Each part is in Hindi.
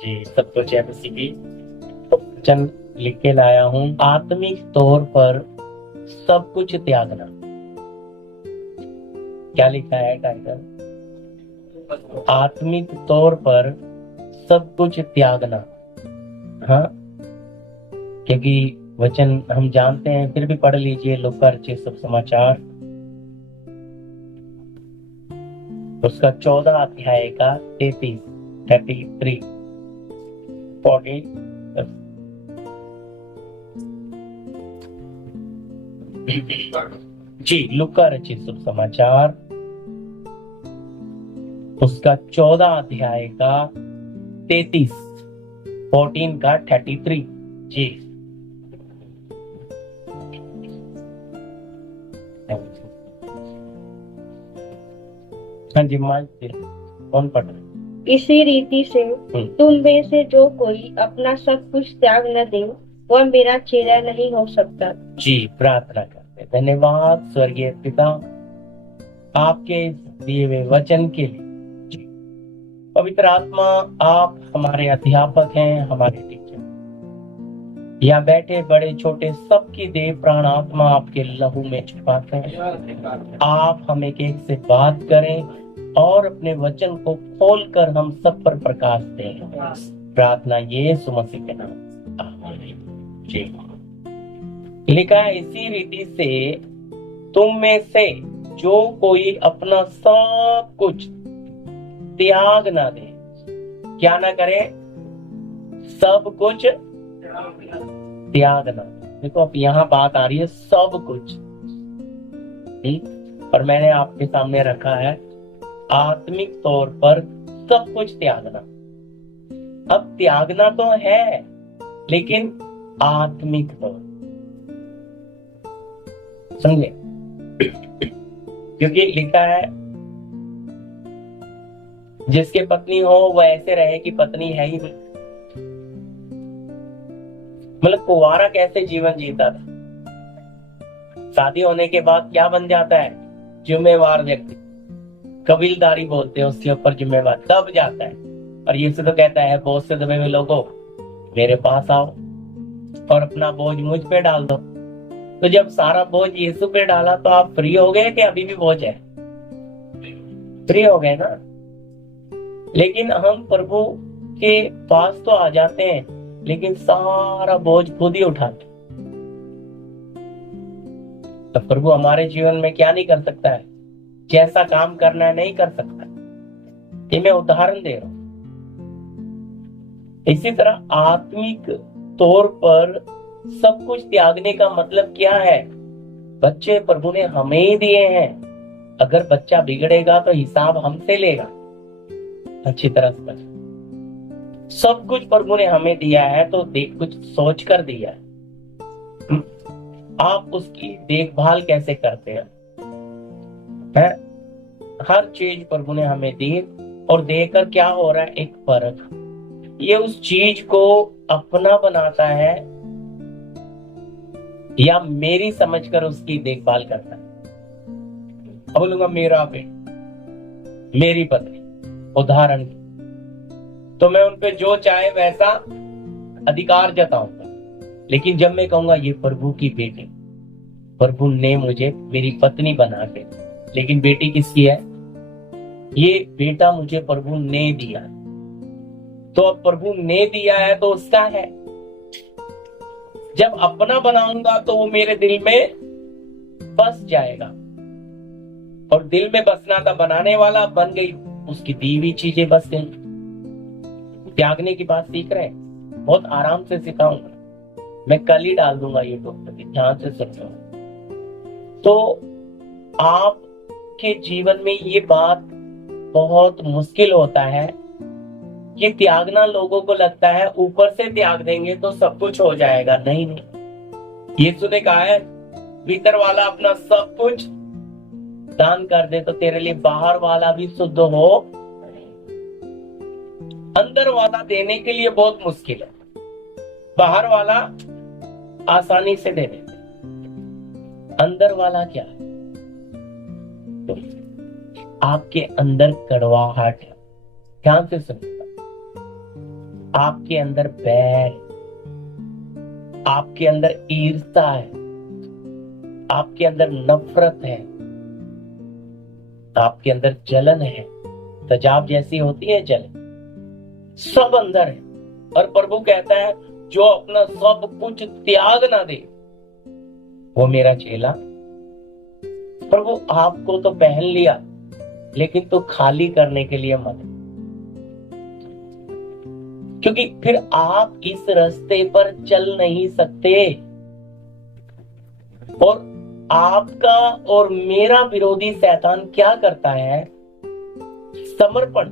जी, सबको जय मसीह की। वचन लिख के लाया हूँ, आत्मिक तौर पर सब कुछ त्यागना। क्या लिखा है टाइटल? आत्मिक तौर पर सब कुछ त्यागना। हाँ, क्योंकि वचन हम जानते हैं, फिर भी पढ़ लीजिए लूका रचित शुभ समाचार, उसका 14 अध्याय का 33 40। जी, लूका रचित शुभ समाचार, उसका 14 अध्याय का 33 14 का 33। जी, हाँ जी, माइक कौन पढ़ रहे? इसी रीति से तुम में से जो कोई अपना सब कुछ त्याग न दे, वह मेरा चेला नहीं हो सकता। जी, प्रार्थना करते हैं। धन्यवाद स्वर्गीय पिता, आपके इस दिए हुए वचन के लिए। जी, पवित्र आत्मा, आप हमारे अध्यापक हैं, हमारे टीचर। यहाँ बैठे बड़े छोटे सबकी देह प्राण आत्मा आपके लहू में छुपाते हैं। आप हमें एक एक से बात करें और अपने वचन को खोलकर हम सब पर प्रकाश दें। प्रार्थना यीशु मसीह के नाम, आमीन। जी, लिखा है, इसी रीति से तुम में से जो कोई अपना सब कुछ त्याग ना दे। क्या ना करे? सब कुछ त्यागना। देखो, अब यहाँ बात आ रही है सब कुछ। और मैंने आपके सामने रखा है आत्मिक तौर पर सब कुछ त्यागना। अब त्यागना तो है, लेकिन आत्मिक तौर, समझे? क्योंकि लिखा है, जिसके पत्नी हो वह ऐसे रहे कि पत्नी है ही नहीं। मतलब कुंवारा कैसे जीवन जीता था, शादी होने के बाद क्या बन जाता है? जिम्मेवार व्यक्ति। कबीलदारी बोलते हैं उसके ऊपर, जिम्मेवार दब जाता है। और यीशु तो कहता है, बोझ से दबे हुए लोगों मेरे पास आओ और अपना बोझ मुझ पे डाल दो। तो जब सारा बोझ यीशु पे डाला तो आप फ्री हो गए कि अभी भी बोझ है? फ्री हो गए ना। लेकिन हम प्रभु के पास तो आ जाते हैं, लेकिन सारा बोझ खुद ही उठाते। तो प्रभु हमारे जीवन में क्या नहीं कर सकता है? जैसा काम करना है नहीं कर सकता। ये मैं उदाहरण दे रहा हूं। इसी तरह आत्मिक तौर पर सब कुछ त्यागने का मतलब क्या है? बच्चे प्रभु ने हमें ही दिए हैं। अगर बच्चा बिगड़ेगा तो हिसाब हमसे लेगा। अच्छी तरह समझ, सब कुछ प्रभु ने हमें दिया है तो देख कुछ सोच कर दिया है। आप उसकी देखभाल कैसे करते हैं? है? हर चीज प्रभु ने हमें दी, और देकर क्या हो रहा है? एक फर्क। ये उस चीज को अपना बनाता है या मेरी समझकर उसकी देखभाल करता है। अब बोलूंगा मेरा बेटा, मेरी पत्नी, उदाहरण, तो मैं उनपे जो चाहे वैसा अधिकार जताऊंगा। लेकिन जब मैं कहूंगा ये प्रभु की बेटी, प्रभु ने मुझे मेरी पत्नी बना के, लेकिन बेटी किसकी है? ये बेटा मुझे प्रभु ने दिया। तो अब प्रभु ने दिया है तो उसका है। जब अपना बनाऊंगा तो वो मेरे दिल में बस जाएगा। और दिल में बसना था, बनाने वाला बन गई, उसकी दी हुई चीजें बस गई। त्यागने की बात सीख रहे हैं, बहुत आराम से सिखाऊंगा। मैं कल ही डाल दूंगा यूट्यूब पर, ध्यान से सुनो। तो आपके जीवन में ये बात बहुत मुश्किल होता है कि त्यागना। लोगों को लगता है ऊपर से त्याग देंगे तो सब कुछ हो जाएगा। नहीं नहीं, यीशु ने कहा है, भीतर वाला अपना सब कुछ दान कर दे तो तेरे लिए बाहर वाला भी शुद्ध हो। अंदर वाला देने के लिए बहुत मुश्किल है, बाहर वाला आसानी से दे देते। अंदर वाला क्या है? तो आपके अंदर कड़वाहट है। ध्यान से सुनिएगा। आपके अंदर बैर, आपके अंदर ईर्ष्या है, आपके अंदर नफरत है, आपके अंदर जलन है, तेजाब जैसी होती है जलन, सब अंदर है। और प्रभु कहता है जो अपना सब कुछ त्याग ना दे वो मेरा चेला। प्रभु आपको तो पहन लिया लेकिन तो खाली करने के लिए मत, क्योंकि फिर आप इस रास्ते पर चल नहीं सकते। और आपका और मेरा विरोधी शैतान क्या करता है? समर्पण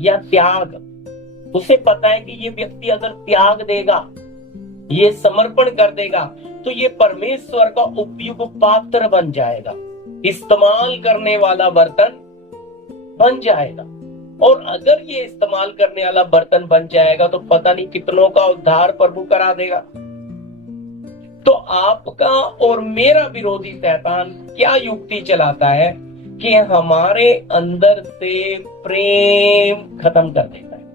या त्याग। उसे पता है कि ये व्यक्ति अगर त्याग देगा, ये समर्पण कर देगा तो ये परमेश्वर का उपयुक्त पात्र बन जाएगा, इस्तेमाल करने वाला बर्तन बन जाएगा। और अगर ये इस्तेमाल करने वाला बर्तन बन जाएगा तो पता नहीं कितनों का उद्धार प्रभु करा देगा। तो आपका और मेरा विरोधी शैतान क्या युक्ति चलाता है कि हमारे अंदर से प्रेम खत्म कर देता है।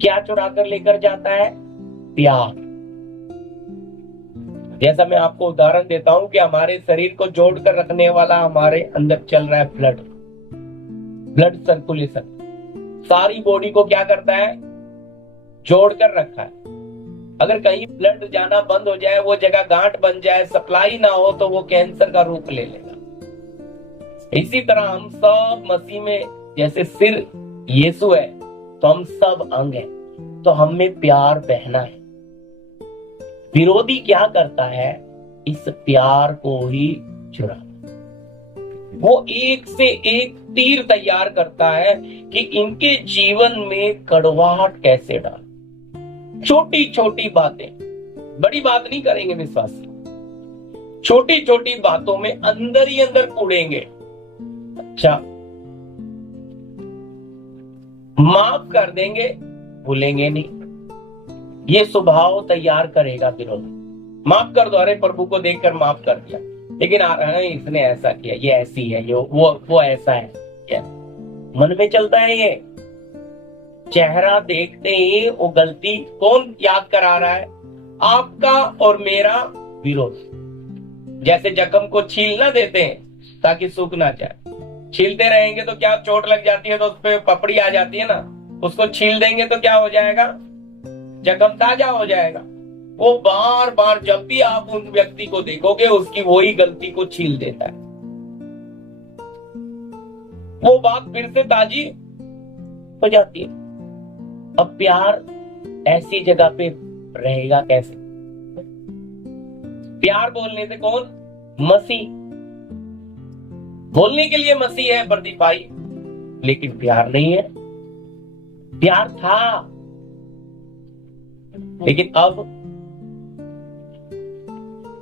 क्या चुरा कर लेकर जाता है? प्यार। जैसा मैं आपको उदाहरण देता हूं कि हमारे शरीर को जोड़कर रखने वाला हमारे अंदर चल रहा है ब्लड सर्कुलेशन, सारी बॉडी को क्या करता है? जोड़कर रखा है। अगर कहीं ब्लड जाना बंद हो जाए, वो जगह गांठ बन जाए, सप्लाई ना हो तो वो कैंसर का रूप ले लेगा। इसी तरह हम सब मसीह में, जैसे सिर यीशु है तो हम सब अंग हैं, तो हम में प्यार बहना है। विरोधी क्या करता है? इस प्यार को ही चुरा, वो एक से एक तीर तैयार करता है कि इनके जीवन में कड़वाहट कैसे डाल। छोटी छोटी बातें, बड़ी बात नहीं करेंगे विश्वासी, छोटी छोटी बातों में अंदर ही अंदर कूड़ेंगे। अच्छा, माफ कर देंगे, भूलेंगे नहीं। ये स्वभाव तैयार करेगा विरोधी। माफ कर दो, अरे प्रभु को देखकर माफ कर दिया, लेकिन इसने ऐसा किया, ये ऐसी है, ये वो ऐसा है, क्या मन में चलता है। ये चेहरा देखते ही वो गलती कौन याद करा रहा है? आपका और मेरा विरोध। जैसे जख्म को छील ना देते हैं ताकि सूख ना जाए, छीलते रहेंगे तो क्या चोट लग जाती है तो उस पर पपड़ी आ जाती है ना, उसको छील देंगे तो क्या हो जाएगा? जख्म ताजा हो जाएगा। वो बार बार जब भी आप उन व्यक्ति को देखोगे उसकी वही गलती को छील देता है, वो बात फिर से ताजी हो जाती है। अब प्यार ऐसी जगह पे रहेगा कैसे? प्यार बोलने से कौन? मसीह। बोलने के लिए मसीह है प्रदीप भाई, लेकिन प्यार नहीं है। प्यार था लेकिन अब,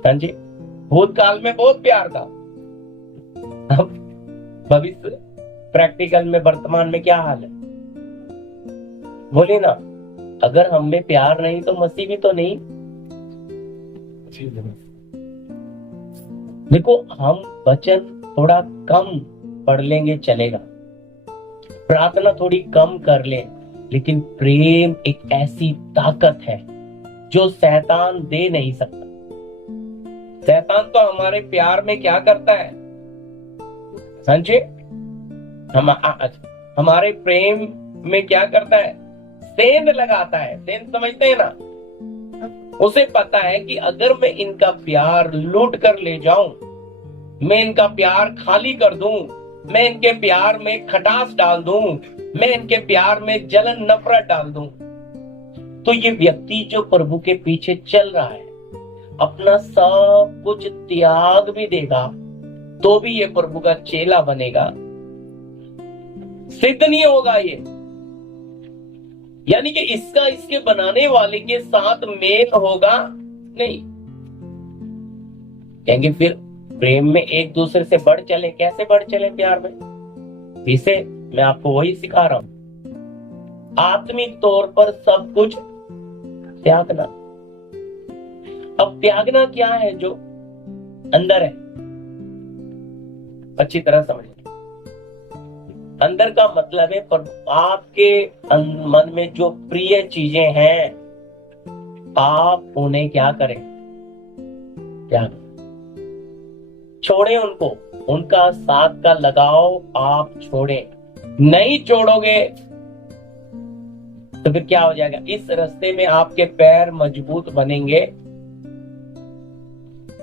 हाँ जी, भूतकाल में बहुत प्यार था, अब भविष्य प्रैक्टिकल में वर्तमान में क्या हाल है? बोले ना, अगर हम में प्यार नहीं तो मसीह भी तो नहीं। देखो, हम वचन थोड़ा कम पढ़ लेंगे चलेगा, प्रार्थना थोड़ी कम कर ले, लेकिन प्रेम एक ऐसी ताकत है जो शैतान दे नहीं सकता। शैतान तो हमारे प्यार में क्या करता है? समझे? हमारे प्रेम में क्या करता है? सेंध लगाता है। सेंध समझते हैं ना? उसे पता है कि अगर मैं इनका प्यार लूट कर ले जाऊं, मैं इनका प्यार खाली कर दूं, मैं इनके प्यार में खटास डाल दूं, मैं इनके प्यार में जलन नफरत डाल दूं, तो ये व्यक्ति जो प्रभु के पीछे चल रहा है अपना सब कुछ त्याग भी देगा तो भी ये प्रभु का चेला बनेगा, सिद्ध नहीं होगा ये। यानी कि इसका इसके बनाने वाले के साथ मेल होगा नहीं। कहेंगे फिर प्रेम में एक दूसरे से बढ़ चले। कैसे बढ़ चले प्यार में? इसे मैं आपको वही सिखा रहा हूं, आत्मिक तौर पर सब कुछ त्यागना। अब त्यागना क्या है? जो अंदर है, अच्छी तरह समझिए। अंदर का मतलब है पर आपके मन में जो प्रिय चीजें हैं आप उन्हें क्या करें, क्या छोड़े उनको, उनका साथ का लगाव आप छोड़े। नहीं छोड़ोगे तो फिर क्या हो जाएगा, इस रास्ते में आपके पैर मजबूत बनेंगे,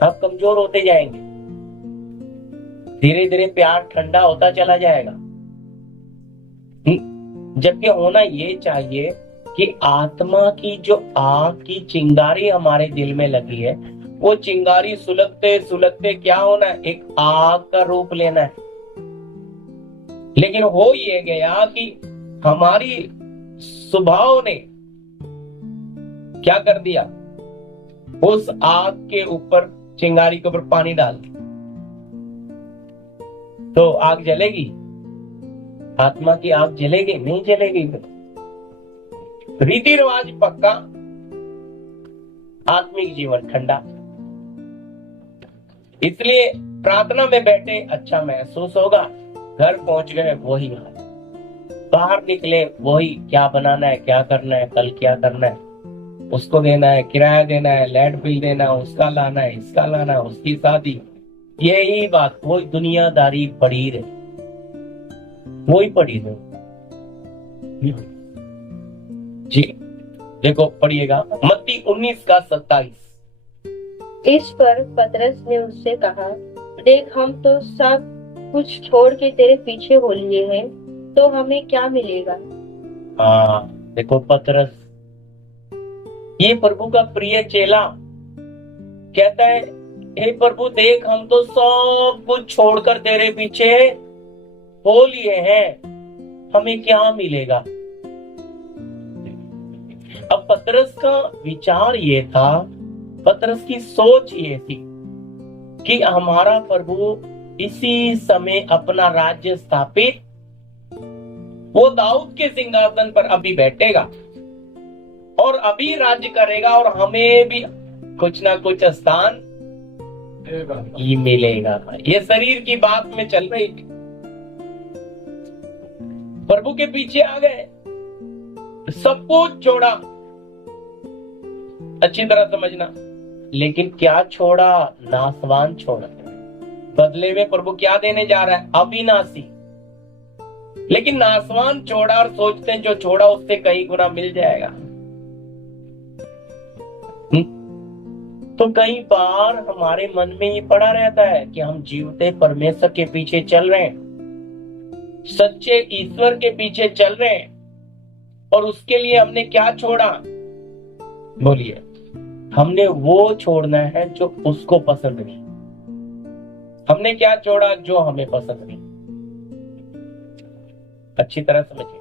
आप कमजोर होते जाएंगे, धीरे धीरे प्यार ठंडा होता चला जाएगा। जबकि होना ये चाहिए कि आत्मा की जो आग की चिंगारी हमारे दिल में लगी है, वो चिंगारी सुलगते सुलगते क्या होना है, एक आग का रूप लेना है। लेकिन हो ये गया कि हमारी स्वभाव ने क्या कर दिया, उस आग के ऊपर, चिंगारी के ऊपर पानी डाल दिया, तो आग जलेगी, आत्मा की आग जलेगी नहीं जलेगी। रीति रिवाज पक्का, आत्मिक जीवन ठंडा। इसलिए प्रार्थना में बैठे अच्छा महसूस होगा, घर पहुंच गए वही हाल, बाहर निकले वही, क्या बनाना है, क्या करना है, कल क्या करना है, उसको देना है, किराया देना है, लाइट बिल देना है, उसका लाना है, इसका लाना है, उसकी शादी, यही बात, वही दुनियादारी पड़ी रहे, वही पड़ी रहे। जी देखो पढ़िएगा मत्ती 19:27। इस पर पतरस ने उससे कहा, देख हम तो सब कुछ छोड़ के तेरे पीछे हो लिए हैं, तो हमें क्या मिलेगा। हाँ देखो पतरस, ये प्रभु का प्रिय चेला कहता है, हे प्रभु देख हम तो सब कुछ छोड़कर तेरे पीछे हो लिए हैं, हमें क्या मिलेगा। अब पतरस का विचार ये था, पतरस की सोच ये थी कि हमारा प्रभु इसी समय अपना राज्य स्थापित, वो दाऊद के सिंहासन पर अभी बैठेगा और अभी राज्य करेगा और हमें भी कुछ ना कुछ स्थान ही मिलेगा। ये शरीर की बात में चल रही थी, प्रभु के पीछे आ गए, सब कुछ छोड़ा, अच्छी तरह समझना। लेकिन क्या छोड़ा, नासवान छोड़ा। बदले में प्रभु क्या देने जा रहा है, अविनाशी। लेकिन नासवान छोड़ा और सोचते हैं जो छोड़ा उससे कई गुना मिल जाएगा। तो कई बार हमारे मन में ये पड़ा रहता है कि हम जीवते परमेश्वर के पीछे चल रहे हैं, सच्चे ईश्वर के पीछे चल रहे हैं, और उसके लिए हमने क्या छोड़ा, बोलिए। हमने वो छोड़ना है जो उसको पसंद नहीं। हमने क्या छोड़ा, जो हमें पसंद नहीं। अच्छी तरह समझिए,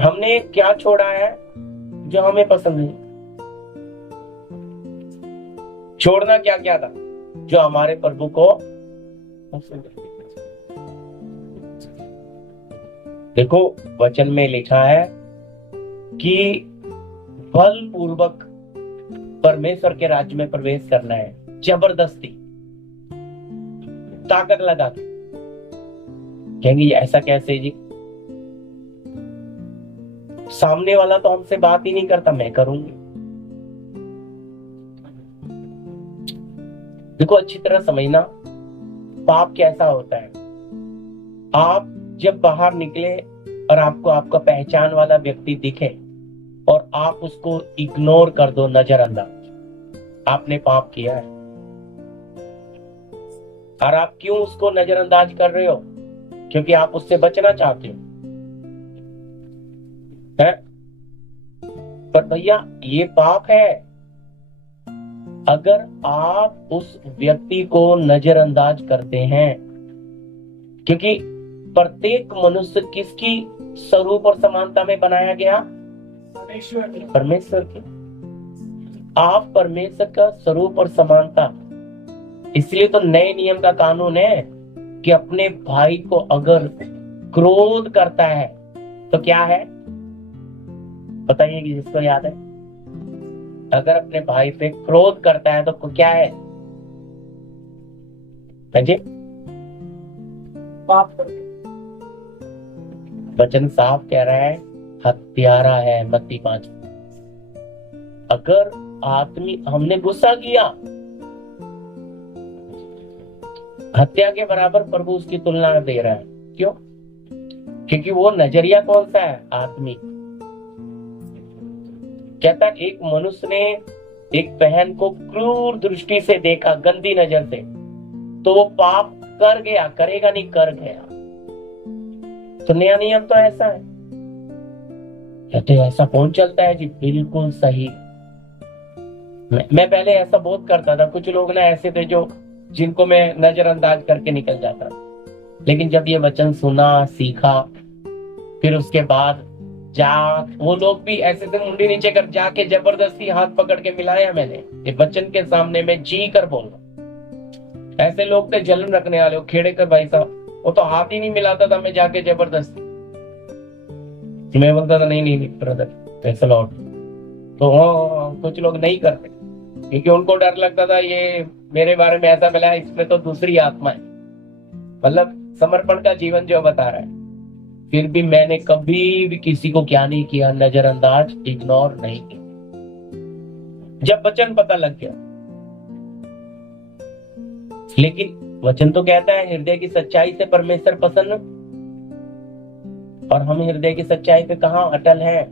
हमने क्या छोड़ा है जो हमें पसंद नहीं। छोड़ना क्या क्या था, जो हमारे प्रभु को पसंद नहीं। देखो वचन में लिखा है कि बलपूर्वक परमेश्वर के राज्य में प्रवेश करना है, जबरदस्ती, ताकत लगा के। कहेंगे ऐसा कैसे जी, सामने वाला तो हमसे बात ही नहीं करता, मैं करूंगी। देखो अच्छी तरह समझना, पाप कैसा होता है। आप जब बाहर निकले और आपको आपका पहचान वाला व्यक्ति दिखे और आप उसको इग्नोर कर दो, नजरअंदाज, आपने पाप किया है। और आप क्यों उसको नजरअंदाज कर रहे हो, क्योंकि आप उससे बचना चाहते हो, है? पर भैया ये पाप है। अगर आप उस व्यक्ति को नजरअंदाज करते हैं, क्योंकि प्रत्येक मनुष्य किसकी स्वरूप और समानता में बनाया गया, परमेश्वर की। आप परमेश्वर का स्वरूप और समानता, इसलिए तो नए नियम का कानून है कि अपने भाई को अगर क्रोध करता है तो क्या है, बताइए कि जिसको याद है। अगर अपने भाई पे क्रोध करता है तो क्या है, जी, वचन साफ कह रहा है, हत्यारा है मत्ती 5। अगर आदमी हमने गुस्सा किया, हत्या के बराबर प्रभु उसकी तुलना दे रहा है। क्यों? क्योंकि वो नजरिया कौन सा है? आत्मिक। कहता एक मनुष्य ने एक बहन को क्रूर दृष्टि से देखा, गंदी नजर से, तो वो पाप कर गया, करेगा नहीं, कर गया। तो नया नियम तो ऐसा है। कहते ऐसा कौन चलता है जी? बिल्कुल सही। मैं पहले ऐसा बहुत करता था। कुछ लोग ना ऐसे थे जो जिनको मैं नजरअंदाज करके निकल जाता, लेकिन जब ये वचन सुना, सीखा, फिर उसके बाद वो लोग भी ऐसे थे, मुंडी नीचे कर जाके जबरदस्ती हाथ पकड़ के मिलाया मैंने। ये वचन के सामने मैं जी कर बोलूं। ऐसे लोग थे जलन रखने वाले, खेड़े कर भाई साहब, वो तो हाथ ही नहीं मिलाता था, मैं जाके जबरदस्ती मैं बोलता था नहीं ब्रदर ऐसा लौट। तो कुछ लोग नहीं करते क्योंकि उनको डर लगता था ये मेरे बारे में ऐसा मिला, इसमें तो दूसरी आत्मा है। मतलब समर्पण का जीवन जो बता रहा है। फिर भी मैंने कभी भी किसी को क्या नहीं किया, नजरअंदाज, इग्नोर नहीं किया जब वचन पता लग गया। लेकिन वचन तो कहता है हृदय की सच्चाई से परमेश्वर पसंद, और हम हृदय की सच्चाई पे कहां अटल हैं।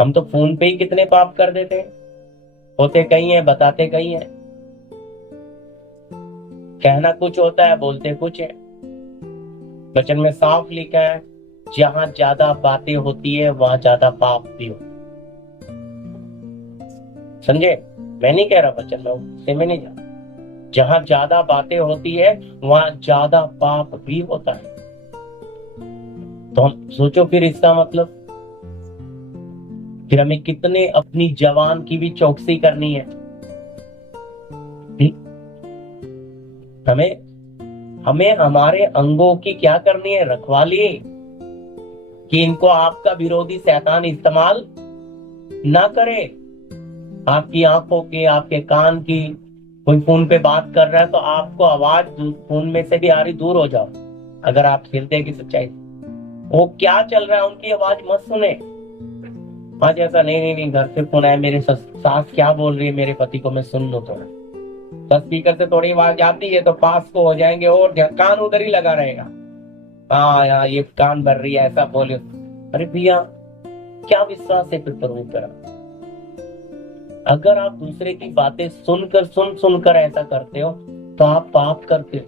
हम तो फोन पे ही कितने पाप कर देते हैं, होते कहीं है, बताते कहीं है। कहना कुछ होता है, बोलते कुछ है। वचन में साफ लिखा है, जहां ज्यादा बातें होती है वहां ज्यादा पाप भी होता है। समझे? मैं नहीं कह रहा वचन में नहीं जा। जहां ज्यादा बातें होती है वहां ज्यादा पाप भी होता है। तो हम सोचो फिर इसका मतलब, फिर हमें कितने अपनी जवान की भी चौकसी करनी है। हमें हमारे अंगों की क्या करनी है? रखवाली, कि इनको आपका विरोधी शैतान इस्तेमाल ना करे। आपकी आंखों के, आपके कान की, कोई फोन पे बात कर रहा है तो आपको आवाज फोन में से भी आ रही, दूर हो जाओ। अगर आप हृदय की सच्चाई, वो क्या चल रहा है उनकी आवाज मत सुने। आज ऐसा नहीं, घर से फोन आया, मेरे सास क्या बोल रही है मेरे पति को, मैं सुन लूं थोड़ा। तो स्पीकर से थोड़ी आवाज आती है तो पास को हो जाएंगे और कान उधर ही लगा रहेगा। हाँ यार ये कान भर रही है, ऐसा बोलियो। अरे भैया क्या विश्वास है फिर प्रभु पर? अगर आप दूसरे की बातें सुनकर ऐसा करते हो तो आप पाप करते हो।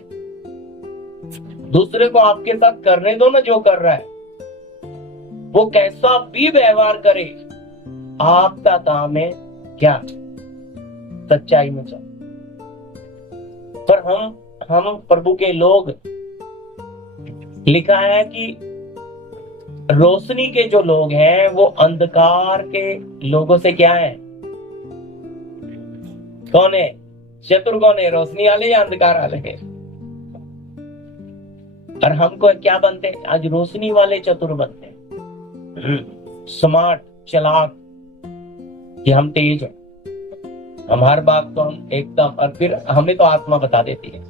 दूसरे को आपके साथ करने दो ना जो कर रहा है, वो कैसा भी व्यवहार करे, आपका काम है क्या? सच्चाई में चलो। पर हम प्रभु के लोग, लिखा है कि रोशनी के जो लोग हैं वो अंधकार के लोगों से क्या है? कौन है चतुर? कौन है? रोशनी वाले या अंधकार वाले? और हमको क्या बनते? आज रोशनी वाले चतुर बनते, स्मार्ट, चालाक, कि हम तेज हैं, हमारी बात तो हम एकदम। और फिर हमें तो आत्मा बता देती है,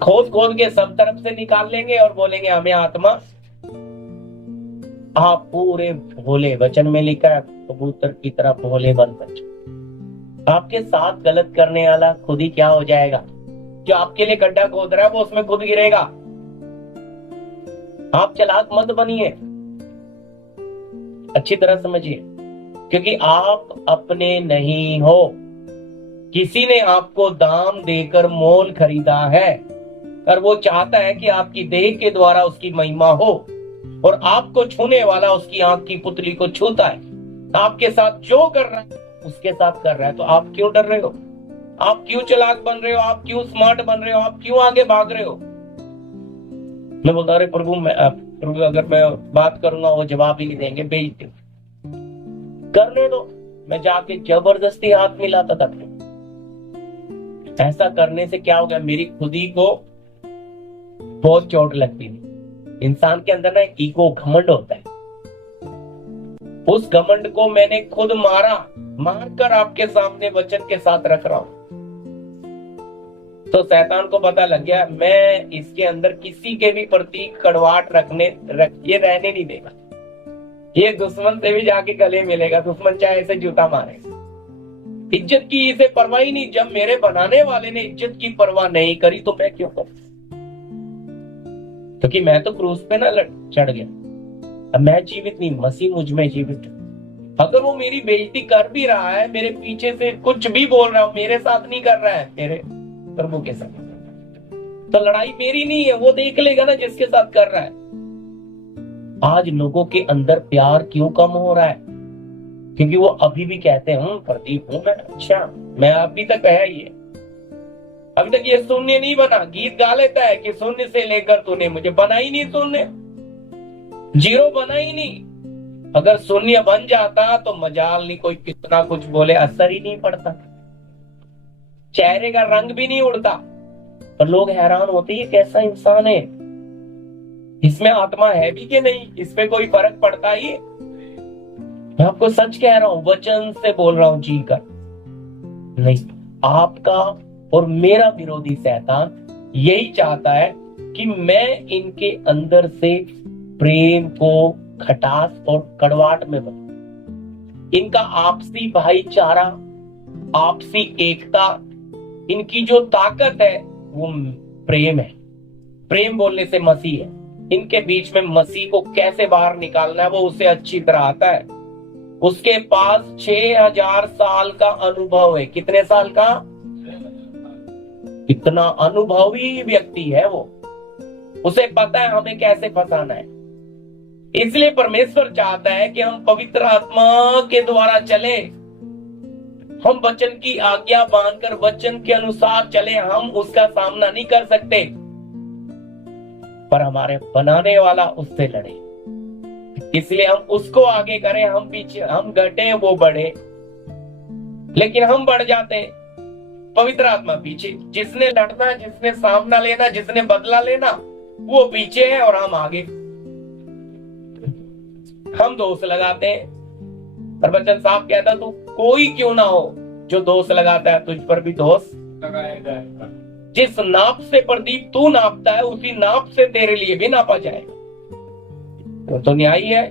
खोद के सब तरफ से निकाल लेंगे और बोलेंगे हमें आत्मा। आप पूरे भोले, वचन में लिखा है कबूतर की तरह भोले बन बच्चे। आपके साथ गलत करने वाला खुद ही क्या हो जाएगा? जो आपके लिए गड्ढा खोद रहा है वो उसमें खुद गिरेगा। आप चालाक मत बनिए, अच्छी तरह समझिए, क्योंकि आप अपने नहीं हो। किसी ने आपको दाम देकर मोल खरीदा है और वो चाहता है कि आपकी देह के द्वारा उसकी महिमा हो, और आपको छूने वाला उसकी आंख की पुतली को छूता है। आपके साथ जो कर रहा है उसके साथ कर रहा है, तो आप क्यों डर रहे हो? आप क्यों चालाक बन रहे हो? आप क्यों स्मार्ट बन रहे हो? आप क्यों आगे भाग रहे हो? मैं बोलता अरे प्रभु, अगर मैं बात करूंगा वो जवाब ही नहीं देंगे, बेइज्जती करने दो। मैं जाके जबरदस्ती हाथ मिलाता था। ऐसा करने से क्या हो गया? मेरी खुद ही को बहुत चोट लगती थी। इंसान के अंदर ना एक ईगो, घमंड होता है। उस घमंड को मैंने खुद मार कर आपके सामने वचन के साथ रख रहा हूं। तो शैतान को पता लग गया मैं इसके अंदर किसी के भी प्रति कड़वाहट ये रहने नहीं देगा। ये दुश्मन से भी जाके गले मिलेगा, दुश्मन चाहे इसे जूता मारे। इज्जत की इसे परवाह ही नहीं। जब मेरे बनाने वाले ने इज्जत की परवाह नहीं करी तो मैं क्यों करूं? क्योंकि मैं तो क्रूस पे ना चढ़ गया। अब मैं जीवित नहीं, मसीह मुझ में जीवित है। अगर वो मेरी बेइज्जती कर भी रहा है, मेरे पीछे से कुछ भी बोल रहा हूं, मेरे साथ नहीं कर रहा है, मेरे प्रभु के साथ, तो लड़ाई मेरी नहीं है, वो देख लेगा ना जिसके साथ कर रहा है। आज लोगों के अंदर प्यार क्यों कम हो रहा है? क्योंकि वो अभी भी कहते हैं प्रदीप हूं मैं, अच्छा मैं अभी तक है, ये अभी तक ये शून्य नहीं बना। गीत गा लेता है कि शून्य से लेकर तूने मुझे बना ही नहीं, शून्य जीरो बना ही नहीं। अगर शून्य बन जाता तो मजाल नहीं, कोई कितना कुछ बोले असर ही नहीं पड़ता, चेहरे का रंग भी नहीं उड़ता। और लोग हैरान होते हैं कैसा इंसान है, इसमें आत्मा है भी कि नहीं, इस पे कोई फर्क पड़ता ही? मैं आपको सच कह रहा हूं, वचन से बोल रहा हूं जी कर नहीं। आपका और मेरा विरोधी शैतान यही चाहता है कि मैं इनके अंदर से प्रेम को खटास और कड़वाहट में बदलूं। इनका आपसी भाईचारा, आपसी एकता, इनकी जो ताकत है वो प्रेम है। प्रेम बोलने से मसीह है। इनके बीच में मसीह को कैसे बाहर निकालना है वो उसे अच्छी तरह आता है। उसके पास 6000 साल का अनुभव है। कितने साल का? इतना अनुभवी व्यक्ति है वो। उसे पता है हमें कैसे फंसाना है। इसलिए परमेश्वर चाहता है कि हम पवित्र आत्मा के द्वारा चले, हम वचन की आज्ञा मानकर वचन के अनुसार चले। हम उसका सामना नहीं कर सकते, पर हमारे बनाने वाला उससे लड़े। इसलिए हम उसको आगे करें, हम पीछे, हम घटे वो बढ़े। लेकिन हम बढ़ जाते हैं, पवित्र आत्मा पीछे। जिसने लड़ना, जिसने सामना लेना, जिसने बदला लेना, वो पीछे है और हम आगे। हम दोष लगाते हैं, पर वचन साफ कहता तू कोई क्यों ना हो जो दोष लगाता है, तुझ पर भी दोष लगाया जाएगा। जिस नाप से प्रदीप तू नापता है, उसी नाप से तेरे लिए भी नापा जाएगा। तो न्याय है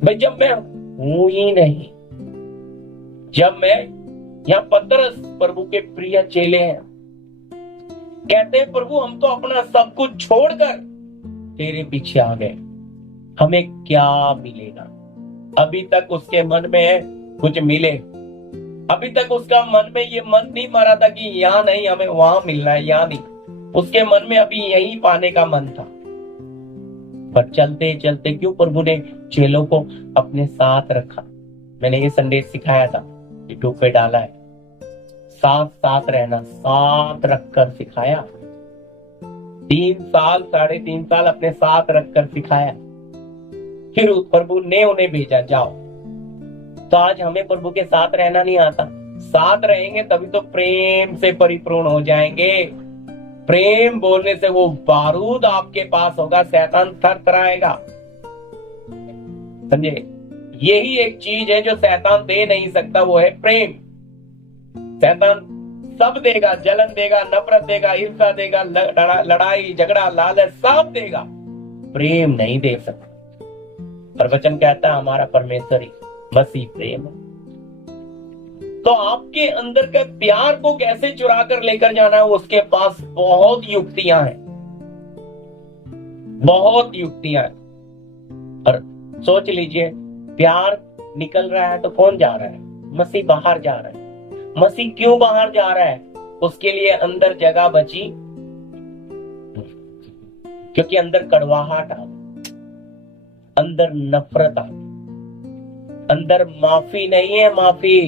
भाई। जब मैं हूं ही नहीं, जब मैं यहाँ पतरस प्रभु के प्रिय चेले हैं, कहते हैं प्रभु हम तो अपना सब कुछ छोड़कर तेरे पीछे आ गए, हमें क्या मिलेगा? अभी तक उसके मन में है कुछ मिले। अभी तक उसका मन में ये मन नहीं मारा था कि यहाँ नहीं हमें वहां मिलना है, यहाँ नहीं। उसके मन में अभी यही पाने का मन था। पर चलते चलते क्यों प्रभु ने चेलों को अपने साथ रखा? मैंने ये संदेश सिखाया था, यूट्यूब पे डाला है। साथ साथ रहना, साथ रखकर सिखाया। 3 साल 3.5 साल अपने साथ रखकर सिखाया। फिर प्रभु ने उन्हें भेजा, जाओ। तो आज हमें प्रभु के साथ रहना नहीं आता। साथ रहेंगे तभी तो प्रेम से परिपूर्ण हो जाएंगे। प्रेम बोलने से वो बारूद आपके पास होगा, शैतान थरथराएगा। समझे? यही एक चीज है जो शैतान दे नहीं सकता, वो है प्रेम। शैतान सब देगा, जलन देगा, नफरत देगा, ईर्ष्या देगा, लड़ाई झगड़ा लालच सब देगा, प्रेम नहीं दे सकता। पर वचन कहता है हमारा परमेश्वर ही मसीह प्रेम है। तो आपके अंदर के प्यार को कैसे चुरा कर लेकर जाना है, उसके पास बहुत युक्तियां हैं, बहुत युक्तियां हैं। और सोच लीजिए, प्यार निकल रहा है तो कौन जा रहा है? मसीह बाहर जा रहा है। मसीह क्यों बाहर जा रहा है? उसके लिए अंदर जगह बची, क्योंकि अंदर कड़वाहट आ, अंदर नफरत आ, अंदर माफी नहीं है। माफी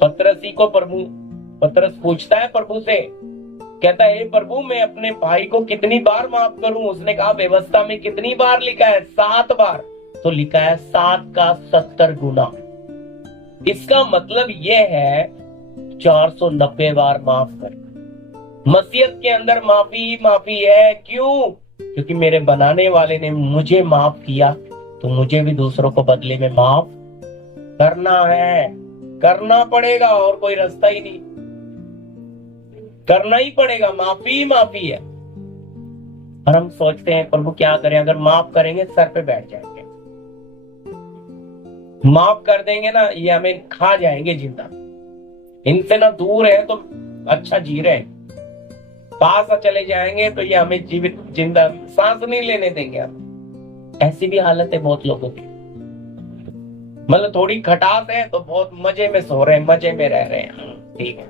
पतरसी को पतरस पूछता है प्रभु से, कहता है प्रभु मैं अपने भाई को कितनी बार माफ करूं? उसने कहा व्यवस्था में कितनी बार लिखा है? 7 बार। तो लिखा है 7 का 70 गुना। इसका मतलब यह है 490 बार माफ कर। मसीहत के अंदर माफी ही माफी है। क्यों? क्योंकि मेरे बनाने वाले ने मुझे माफ किया, तो मुझे भी दूसरों को बदले में माफ करना है, करना पड़ेगा, और कोई रास्ता ही नहीं। करना ही पड़ेगा, माफी माफी है। और हम सोचते हैं प्रभु क्या करें, अगर माफ करेंगे सर पे बैठ जाएंगे, माफ कर देंगे ना ये हमें खा जाएंगे जिंदा, इनसे ना दूर है तो अच्छा जी रहे, पास चले जाएंगे तो ये हमें जीवित जिंदा सांस नहीं लेने देंगे हम। ऐसी भी हालत है बहुत लोगों की, मतलब थोड़ी खटास है तो बहुत मजे में सो रहे हैं, मजे में रह रहे हैं। ठीक है,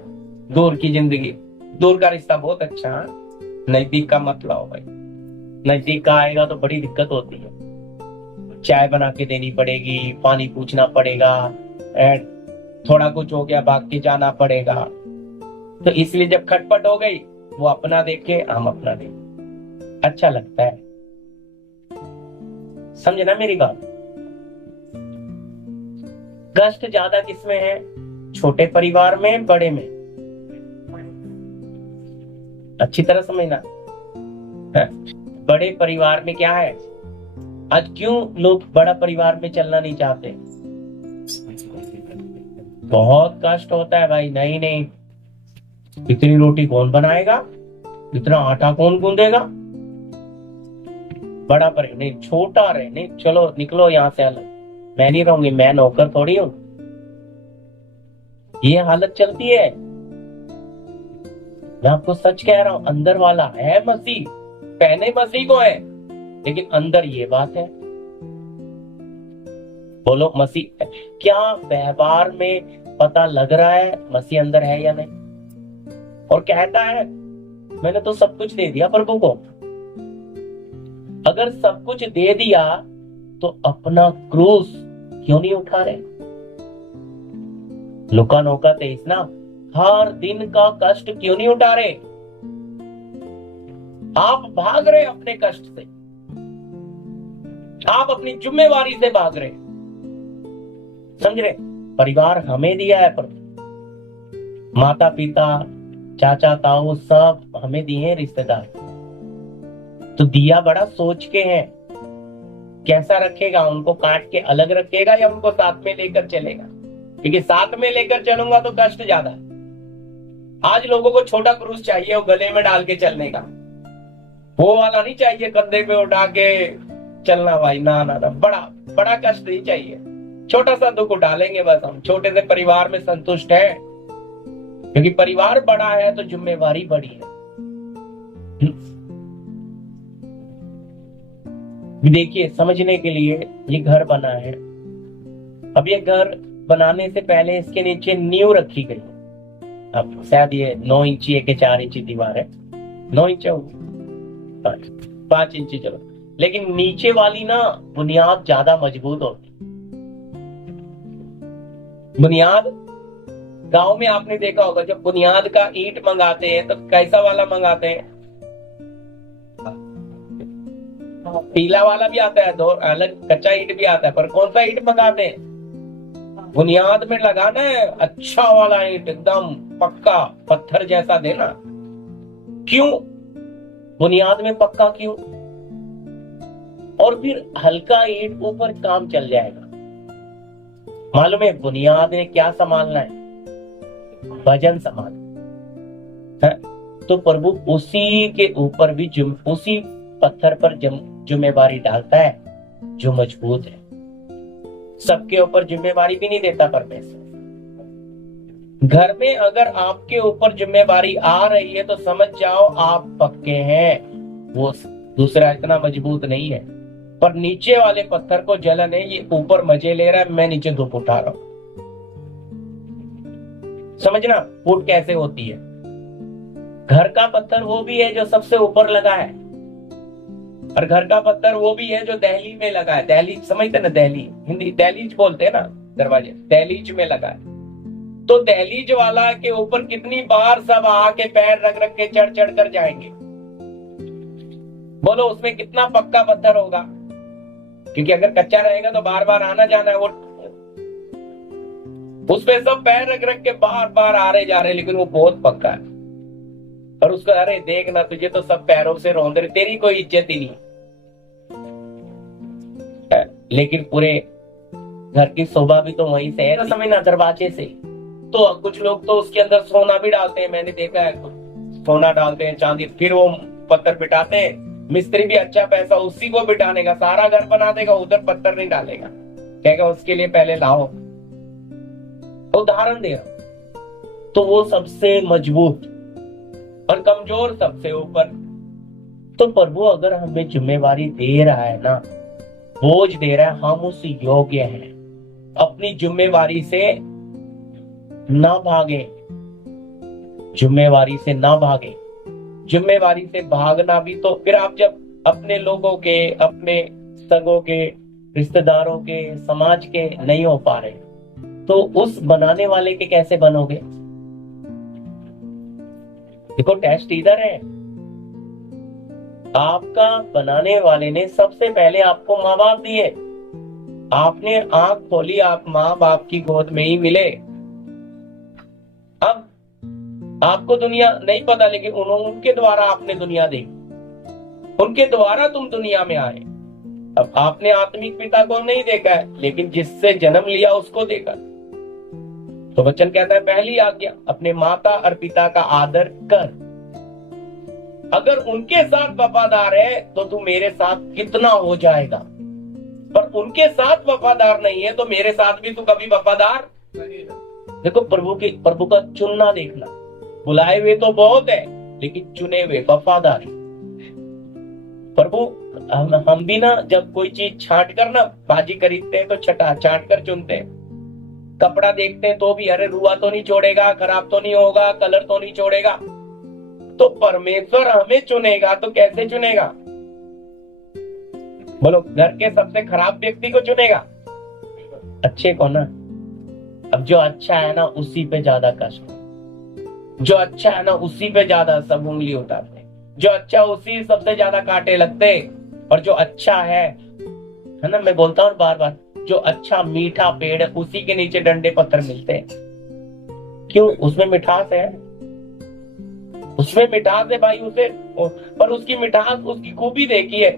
दूर की जिंदगी, दूर का रिश्ता बहुत अच्छा है, नजदीक का मत लाओ भाई। नजदीक का आएगा तो बड़ी दिक्कत होती है, चाय बना के देनी पड़ेगी, पानी पूछना पड़ेगा, थोड़ा कुछ हो गया भाग के जाना पड़ेगा। तो इसलिए जब खटपट हो गई, वो अपना देखे हम अपना देखे, अच्छा लगता है। समझे ना मेरी बात? कष्ट ज्यादा किसमें है? छोटे परिवार में, बड़े में? अच्छी तरह समझना। बड़े परिवार में क्या है, आज क्यों लोग बड़ा परिवार में चलना नहीं चाहते? बहुत कष्ट होता है भाई। नहीं नहीं, इतनी रोटी कौन बनाएगा, इतना आटा कौन गूंदेगा? बड़ा पर नहीं, छोटा रहे, नहीं चलो निकलो यहाँ से अलग, मैं नहीं रहूंगी, मैं नौकर थोड़ी हूं। ये हालत चलती है। मैं आपको सच कह रहा हूं, अंदर वाला है मसीह, पहने मसीह को है, लेकिन अंदर ये बात है। बोलो मसीह, क्या व्यवहार में पता लग रहा है मसीह अंदर है या नहीं? और कहता है मैंने तो सब कुछ दे दिया प्रभु को। अगर सब कुछ दे दिया तो अपना क्रूस क्यों नहीं उठा रहे? लुका 9:23 ना, हर दिन का कष्ट क्यों नहीं उठा रहे? आप भाग रहे अपने कष्ट से, आप अपनी जिम्मेवारी से भाग रहे। समझ रहे? परिवार हमें दिया है, पर माता पिता चाचा ताऊ सब हमें दिए हैं, रिश्तेदार तो दिया बड़ा सोच के हैं। कैसा रखेगा? उनको काट के अलग रखेगा या उनको साथ में लेकर चलेगा? क्योंकि साथ में लेकर चलूंगा तो कष्ट ज्यादा। आज लोगों को छोटा क्रूस चाहिए, वो गले में डाल के चलने का, वो वाला नहीं चाहिए कंधे पे उठा के चलना भाई। ना ना ना, बड़ा बड़ा कष्ट नहीं चाहिए, छोटा सा दुख उठा लेंगे बस। हम छोटे से परिवार में संतुष्ट है, क्योंकि परिवार बड़ा है तो जिम्मेवारी बड़ी है। देखिए, समझने के लिए ये घर बना है। अब ये घर बनाने से पहले इसके नीचे नींव रखी गई। अब शायद ये 9 इंची है कि 4 इंची दीवार है, 9 इंच 5 इंची, चलो। लेकिन नीचे वाली ना बुनियाद ज्यादा मजबूत होती। बुनियाद गांव में आपने देखा होगा, जब बुनियाद का ईंट मंगाते हैं तो कैसा वाला मंगाते हैं? पीला वाला भी आता है, दो अलग कच्चा ईंट भी आता है, पर कौन सा ईंट मंगाते हैं? बुनियाद में लगाना है अच्छा वाला ईंट, एकदम पक्का पत्थर जैसा देना। क्यों बुनियाद में पक्का क्यों? और फिर हल्का ईंट ऊपर काम चल जाएगा। मालूम है बुनियाद में क्या संभालना है? वजन संभालना है। तो प्रभु उसी के ऊपर भी उसी पत्थर पर जिम्मेवारी डालता है जो मजबूत है। सबके ऊपर जिम्मेवारी भी नहीं देता परमेश्वर। घर में अगर आपके ऊपर जिम्मेवारी आ रही है तो समझ जाओ आप पक्के हैं, वो दूसरा इतना मजबूत नहीं है। पर नीचे वाले पत्थर को जलन है, ये ऊपर मजे ले रहा है, मैं नीचे धूप उठा रहा हूं। समझना फूट कैसे होती है। घर का पत्थर वो भी है जो सबसे ऊपर लगा है, और घर का पत्थर वो भी है जो दहली में लगा है। दहलीज समझते ना? दहली हिंदी दहलीज बोलते हैं ना, दरवाजे दहलीज में लगा है। तो दहलीज वाला के ऊपर कितनी बार सब आके पैर रख रख के चढ़ चढ़ कर जाएंगे। बोलो उसमें कितना पक्का पत्थर होगा? क्योंकि अगर कच्चा रहेगा तो बार बार आना जाना है, वो उसपे सब पैर रख रख के बार बार आ रहे जा रहे, लेकिन वो बहुत पक्का है। और उसको अरे देखना तुझे तो सब पैरों से रौंद रहे, तेरी कोई इज्जत ही नहीं। लेकिन पूरे घर की शोभा भी तो वहीं से है, समझना, दरवाजे से। तो कुछ लोग तो उसके अंदर सोना भी डालते हैं, मैंने देखा है। सोना डालते हैं, चांदी, फिर वो पत्थर पिटाते हैं। मिस्त्री भी अच्छा पैसा उसी को बिठाने का, सारा घर बना देगा, उधर पत्थर नहीं डालेगा, कहेगा उसके लिए पहले लाओ। उदाहरण दे रहा। तो वो सबसे मजबूत और कमजोर सबसे ऊपर। तो प्रभु अगर हमें जिम्मेवारी दे रहा है ना, बोझ दे रहा है, हम उस योग्य हैं। अपनी जिम्मेवारी से ना भागे, जिम्मेवारी से ना भागे। जिम्मेवारी से भागना भी तो फिर आप जब अपने लोगों के, अपने सगों के, रिश्तेदारों के, समाज के नहीं हो पा रहे, तो उस बनाने वाले के कैसे बनोगे? देखो टेस्ट इधर है, आपका बनाने वाले ने सबसे पहले आपको माँ बाप दिए, आपने आंख खोली, आप माँ बाप की गोद में ही मिले। अब आपको दुनिया नहीं पता, लेकिन उनके द्वारा आपने दुनिया देखी, उनके द्वारा तुम दुनिया में आए। अब आपने आत्मिक पिता को नहीं देखा है, लेकिन जिससे जन्म लिया उसको देखा। तो वचन कहता है पहली आज्ञा, अपने माता और पिता का आदर कर। अगर उनके साथ वफादार है तो तू मेरे साथ कितना हो जाएगा, पर उनके साथ वफादार नहीं है तो मेरे साथ भी तू कभी वफादार नहीं। देखो प्रभु का चुनना देखना, बुलाए हुए तो बहुत है, लेकिन चुने हुए वफादारी। प्रभु हम भी ना जब कोई चीज छांट कर ना बाजी खरीदते हैं तो छांट कर चुनते हैं। कपड़ा देखते हैं तो भी अरे रुआ तो नहीं छोड़ेगा, खराब तो नहीं होगा, कलर तो नहीं छोड़ेगा। तो परमेश्वर हमें चुनेगा तो कैसे चुनेगा? बोलो, घर के सबसे खराब व्यक्ति को चुनेगा, अच्छे को ना। अब जो अच्छा है ना उसी पे ज्यादा कष्ट, जो अच्छा है ना उसी पे ज्यादा सब उंगली उठाते, जो अच्छा उसी सबसे ज्यादा कांटे लगते। और जो अच्छा है ना, मैं बोलता हूँ बार बार, जो अच्छा मीठा पेड़ है उसी के नीचे डंडे पत्थर मिलते हैं। क्यों? उसमें मिठास है, उसमें मिठास है भाई। उसे पर उसकी मिठास, उसकी खूबी देखिए,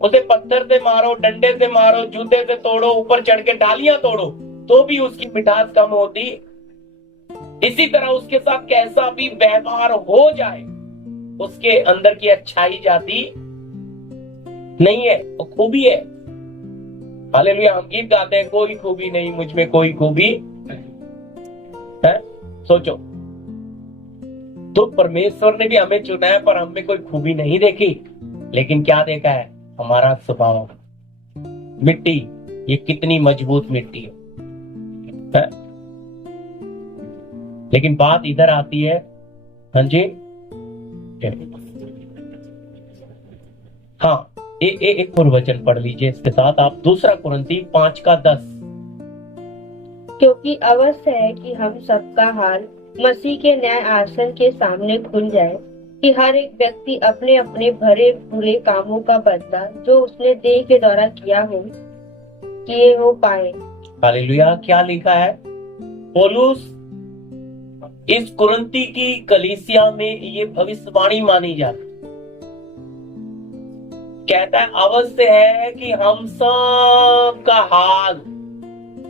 उसे पत्थर से मारो, डंडे से मारो, जूते से तोड़ो, ऊपर चढ़ के डालियां तोड़ो, तो भी उसकी मिठास कम होती। इसी तरह उसके साथ कैसा भी व्यवहार हो जाए, उसके अंदर की अच्छाई जाती नहीं है, वो खूबी है। हालेलुया, हम गीत गाते हैं, कोई खूबी नहीं मुझ में, कोई खूबी है। सोचो, तो परमेश्वर ने भी हमें चुना है, पर हम में कोई खूबी नहीं देखी, लेकिन क्या देखा है? हमारा स्वभाव। मिट्टी, ये कितनी मजबूत मिट्टी है? लेकिन बात इधर आती है। हाँ जी, हाँ, एक और वचन पढ़ लीजिए इसके साथ आप, 2 कुरिन्थी 5:10। क्योंकि अवश्य है कि हम सबका हाल मसीह के न्याय आसन के सामने खुल जाए, कि हर एक व्यक्ति अपने अपने भरे बुरे कामों का बदला जो उसने देह के द्वारा किया हो, किए हो पाए। हालेलुया, क्या लिखा है? पौलुस इस कुरिन्थी की कलीसिया में ये भविष्यवाणी मानी जाती, कहता है अवश्य है कि हम सब का हाल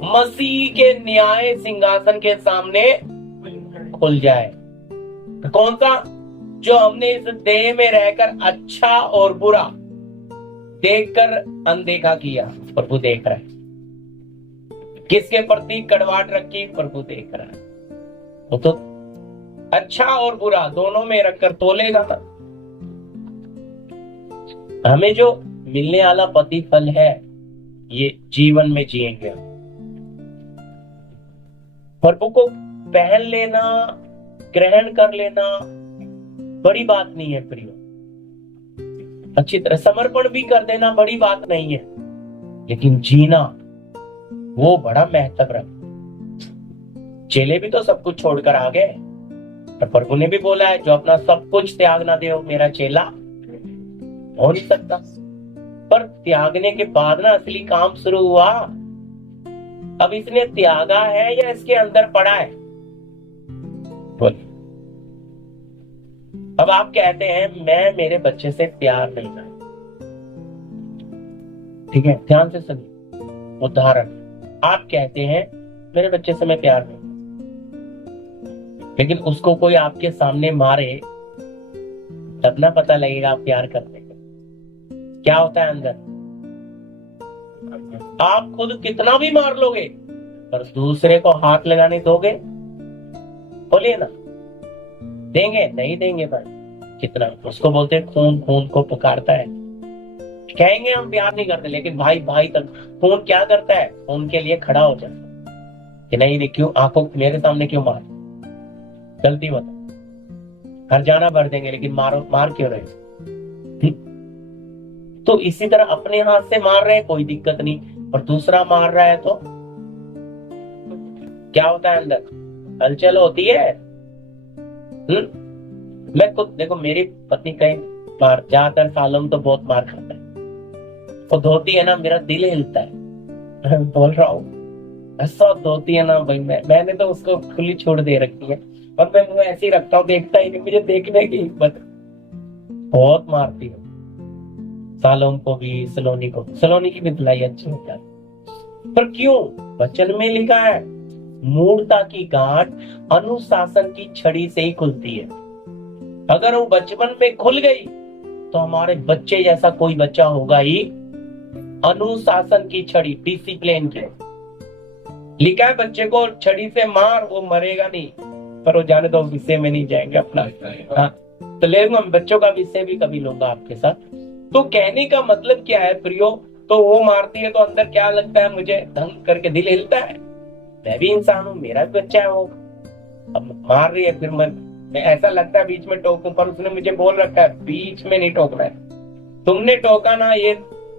मसीह के न्याय सिंहासन के सामने खुल जाए। कौन सा? जो हमने इस देह में रहकर अच्छा और बुरा देखकर अनदेखा किया, प्रभु देख रहा है। किसके प्रति कड़वाहट रखी, प्रभु देख रहा है। वो तो अच्छा और बुरा दोनों में रखकर तोलेगा ना। हमें जो मिलने वाला प्रतिफल है, ये जीवन में जिएंगे। प्रभु को पहन लेना, ग्रहण कर लेना बड़ी बात नहीं है प्रियो। अच्छी तरह समर्पण भी कर देना बड़ी बात नहीं है, लेकिन जीना वो बड़ा महत्व रखता। चेले भी तो सब कुछ छोड़कर आ गए, और प्रभु ने भी बोला है जो अपना सब कुछ त्याग ना दे वो मेरा चेला हो नहीं सकता। पर त्यागने के बाद ना असली काम शुरू हुआ। अब इसने त्यागा है या इसके अंदर पड़ा है? बोलिए। अब आप कहते हैं मैं मेरे बच्चे से प्यार नहीं करता, ठीक है, ध्यान से सुनिए। उदाहरण, आप कहते हैं मेरे बच्चे से मैं प्यार नहीं, लेकिन उसको कोई आपके सामने मारे तब ना पता लगेगा आप प्यार करते हैं क्या होता है अंदर। आप खुद कितना भी मार लोगे पर दूसरे को हाथ लगाने दोगे? बोलिए ना, देंगे? नहीं देंगे भाई। कितना उसको बोलते हैं खून खून को पुकारता है। कहेंगे हम प्यार नहीं करते, लेकिन भाई भाई तक खून क्या करता है? खून के लिए खड़ा हो जाता है कि नहीं क्यों आंखों मेरे सामने क्यों मार, गलती बता। हर जाना भर देंगे लेकिन मारो, मार क्यों रहे? तो इसी तरह अपने हाथ से मार रहे हैं कोई दिक्कत नहीं, और दूसरा मार रहा है तो क्या होता है अंदर? हलचल होती है। मैं खुद देखो, मेरी पत्नी कई बार, ज्यादातर सालों में तो बहुत मार खाता है, वो धोती है ना मेरा दिल हिलता है। मैं बोल रहा हूँ ऐसा धोती है ना भाई, मैंने तो उसको खुली छोड़ दे रखी है, और मैं मुंह ऐसे ही रखता हूँ, देखता ही नहीं, मुझे देखने की हिम्मत। बहुत मारती है सालों को भी, सलोनी को। सलोनी की भी धुलाई अच्छी होती है, पर क्यों? वचन में लिखा है मूढ़ता की गांठ अनुशासन की छड़ी से ही खुलती है। अगर वो बचपन में खुल गई तो हमारे बच्चे जैसा कोई बच्चा होगा ही। अनुशासन की छड़ी, डिसिप्लिन की। लिखा है बच्चे को छड़ी से मार, वो मरेगा नहीं। पर वो जाने दो, विषय में नहीं जाएंगे अपना। हाँ, तो ले लूंगा बच्चों का विषय भी कभी लूंगा आपके साथ। तो कहने का मतलब क्या है प्रियो? तो वो मारती है तो अंदर क्या लगता है मुझे? धंग करके दिल हिलता है। मैं भी इंसान हूँ, मेरा भी बच्चा है वो। अब मार रही है, फिर मैं ऐसा लगता है बीच में टोकूं, पर उसने मुझे बोल रखा है बीच में नहीं टोकना है। तुमने टोका ना, ये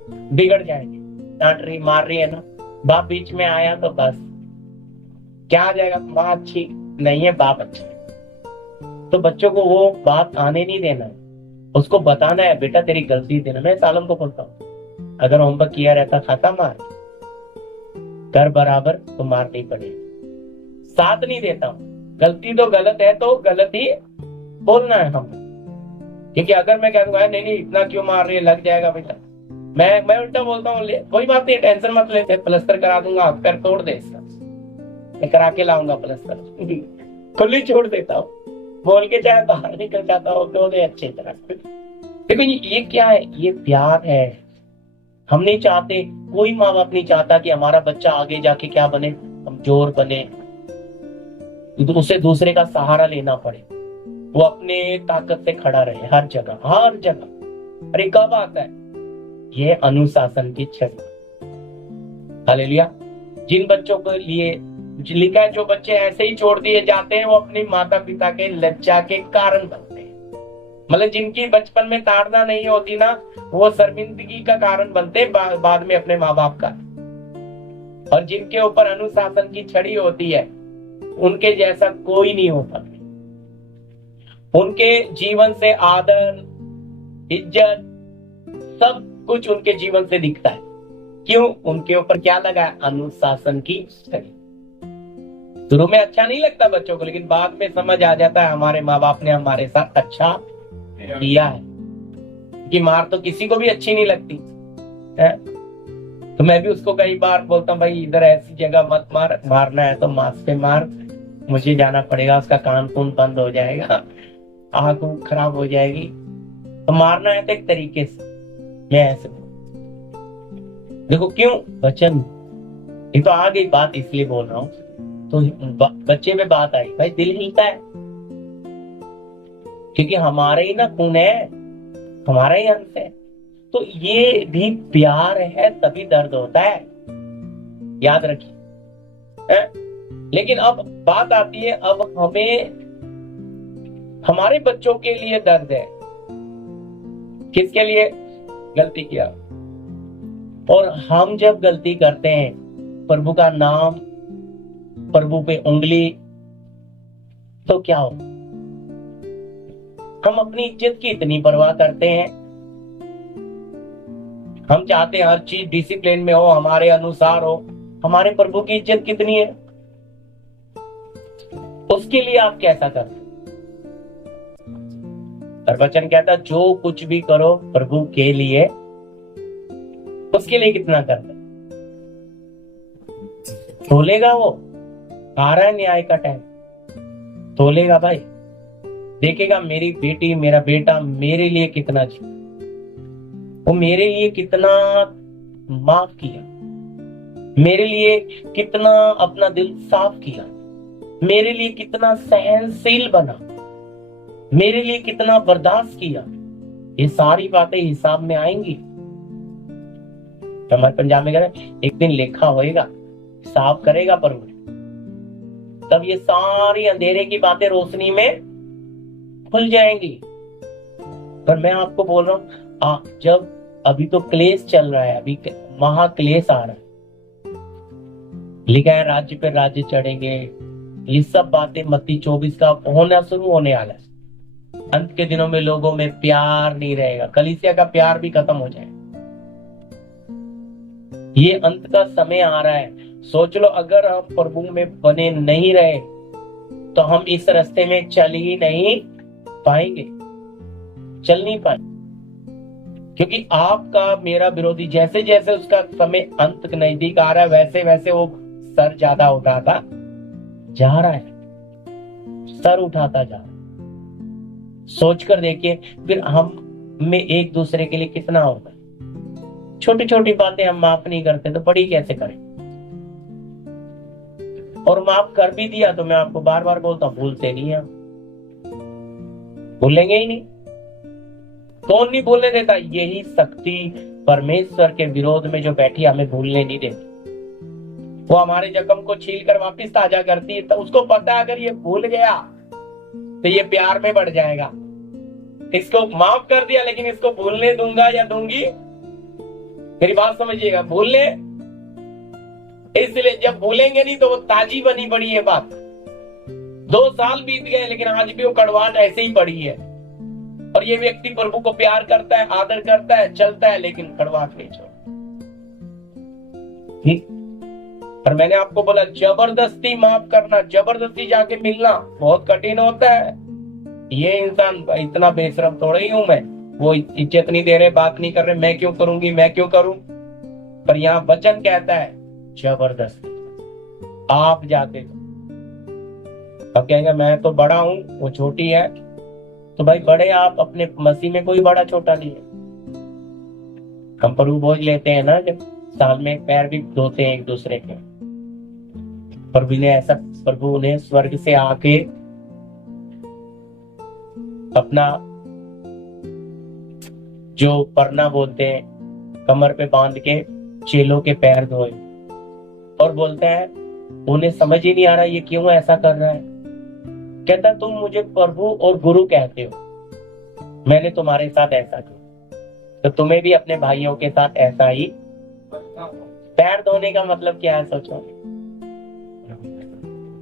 बिगड़ जाएगी। डांट रही, मार रही है ना, बाप बीच में आया तो बस क्या आ जाएगा? माँ अच्छी नहीं है, बाप अच्छा है। तो बच्चों को वो बात आने नहीं देना है, उसको बताना है बेटा तेरी गलती देना। मैं सालम को बोलता हूँ अगर होमवर्क किया रहता खाता मार, कर बराबर तो मार नहीं पड़ेगी। साथ नहीं देता हूँ, गलती तो गलत है तो गलत ही बोलना है हम। क्योंकि अगर मैं कह दूंगा नहीं नहीं इतना क्यों मार रही है, लग जाएगा बेटा, मैं उल्टा बोलता हूँ कोई बात नहीं, टेंशन मत ले, प्लस्तर करा दूंगा, पैर तोड़ दे इसका, मैं करा के लाऊंगा प्लस्तर। खुली छोड़ देता हूँ, बोल के चाहे बाहर निकल जाता हूँ, दो दे अच्छी तरह। देखो ये क्या है? ये प्यार है। हम नहीं चाहते, कोई माँ बाप नहीं चाहता कि हमारा बच्चा आगे जाके क्या बने, कमजोर बने, तो उसे दूसरे का सहारा लेना पड़े, वो अपने ताकत से खड़ा रहे हर जगह हर जगह। अरे कब आता है ये अनुशासन की छड़ी? हालेलुया। जिन बच्चों के लिए लिखा है जो बच्चे ऐसे ही छोड़ दिए जाते हैं वो अपनी माता पिता के लज्जा के कारण बनते हैं। मतलब जिनकी बचपन में ताड़ना नहीं होती ना, वो शर्मिंदगी का कारण बनते हैं बाद में अपने माँ बाप का। और जिनके ऊपर अनुशासन की छड़ी होती है उनके जैसा कोई नहीं होता। उनके जीवन से आदर, इज्जत, सब कुछ उनके जीवन से दिखता है। क्यों? उनके ऊपर क्या लगा है? अनुशासन की छड़ी। शुरू में अच्छा नहीं लगता बच्चों को, लेकिन बाद में समझ आ जाता है हमारे माँ बाप ने हमारे साथ अच्छा किया है। कि मार तो किसी को भी अच्छी नहीं लगती है? तो मैं भी उसको कई बार बोलता हूँ भाई इधर ऐसी जगह मत मार, मारना है तो मांस पे मार, मुझे जाना पड़ेगा, उसका कान खून बंद हो जाएगा, आंख खराब हो जाएगी। तो मारना है तो एक तरीके से। मैं ऐसे देखो क्यों वचन, ये तो आ गई बात इसलिए बोल रहा हूँ। तो बच्चे में बात आई, भाई दिल हिलता है क्योंकि हमारे ही ना खून है, हमारा ही अंश है। तो ये भी प्यार है, तभी दर्द होता है, याद रखिए। लेकिन अब बात आती है, अब हमें हमारे बच्चों के लिए दर्द है। किसके लिए? गलती किया, और हम जब गलती करते हैं, प्रभु का नाम, प्रभु पे उंगली, तो क्या हो? हम अपनी इज्जत की इतनी परवाह करते हैं, हम चाहते हैं हर चीज डिसिप्लिन में हो, हमारे अनुसार हो। हमारे प्रभु की इज्जत कितनी है, उसके लिए आप कैसा करते? और वचन कहता जो कुछ भी करो प्रभु के लिए, उसके लिए कितना करते? तोलेगा वो, आ रहा है न्याय का टाइम, तोलेगा भाई। देखेगा मेरी बेटी मेरा बेटा मेरे लिए कितना जी, वो मेरे लिए कितना माफ किया, मेरे लिए कितना अपना दिल साफ किया, मेरे लिए कितना सहनशील बना, मेरे लिए कितना बर्दाश्त किया। ये सारी बातें हिसाब में आएंगी। हमारे पंजाब में कह रहे एक दिन लेखा होएगा, हिसाब करेगा प्रभु, तब ये सारी अंधेरे की बातें रोशनी में खुल जाएंगी। पर मैं आपको बोल रहा हूं, जब अभी तो क्लेश चल रहा है, अभी महाक्लेश आ रहा है, लिखा है राज्य पे राज्य चढ़ेंगे, ये सब बातें मत्ती 24 का होना शुरू होने वाला है। अंत के दिनों में लोगों में प्यार नहीं रहेगा, कलीसिया का प्यार भी खत्म हो जाएगा। ये अंत का समय आ रहा है। सोच लो, अगर हम प्रभु में बने नहीं रहे तो हम इस रास्ते में चल ही नहीं पाएंगे, चल नहीं पाएंगे। क्योंकि आपका मेरा विरोधी जैसे जैसे उसका समय अंत नजदीक आ रहा है, वैसे वैसे वो सर ज्यादा उठाता जा रहा है, सर उठाता जा रहा है। सोच कर देखिए फिर हम में एक दूसरे के लिए कितना होगा। छोटी छोटी बातें हम माफ नहीं करते तो बड़ी कैसे करें। और माफ कर भी दिया तो मैं आपको बार बार बोलता हूं, भूलते नहीं हम, भूलेंगे ही नहीं। कौन नहीं भूलने देता? यही शक्ति परमेश्वर के विरोध में जो बैठी हमें भूलने नहीं देती। वो हमारे जख्म को छील कर वापिस ताजा करती है। तो उसको पता है अगर ये भूल गया तो ये प्यार में बढ़ जाएगा। इसको माफ कर दिया लेकिन इसको भूलने दूंगा या दूंगी, मेरी बात समझिएगा, भूलने। इसलिए जब भूलेंगे नहीं तो वो ताजी बनी पड़ी है बात। 2 साल बीत गए लेकिन आज भी वो कड़वाहट ऐसे ही पड़ी है। और ये व्यक्ति प्रभु को प्यार करता है, आदर करता है, चलता है, लेकिन कड़वाहट नहीं छोड़ता। और मैंने आपको बोला जबरदस्ती माफ करना, जबरदस्ती जाके मिलना बहुत कठिन होता है। ये इंसान इतना बेशरम थोड़ा ही हूं मैं, वो इज्जत नहीं दे रहे, बात नहीं कर रहे, मैं क्यों करूंगी, मैं क्यों करूं। पर यहाँ वचन कहता है जबरदस्ती आप जाते तो। अब कहेंगे मैं तो बड़ा हूं, वो छोटी है, तो भाई बड़े आप अपने मसीह में, कोई बड़ा छोटा नहीं है। हम प्रभु भोज लेते हैं ना, जब साल में पैर भी धोते हैं एक दूसरे के। प्रभु ने स्वर्ग से आके अपना जो परना बोलते हैं कमर पे बांध के चेलों के पैर धोए और बोलता है उन्हें समझ ही नहीं आ रहा ये क्यों ऐसा कर रहा है। कहता तुम मुझे प्रभु और गुरु कहते हो, मैंने तुम्हारे साथ ऐसा किया तो तुम्हें भी अपने भाइयों के साथ ऐसा ही। पैर धोने का मतलब क्या है सोचो।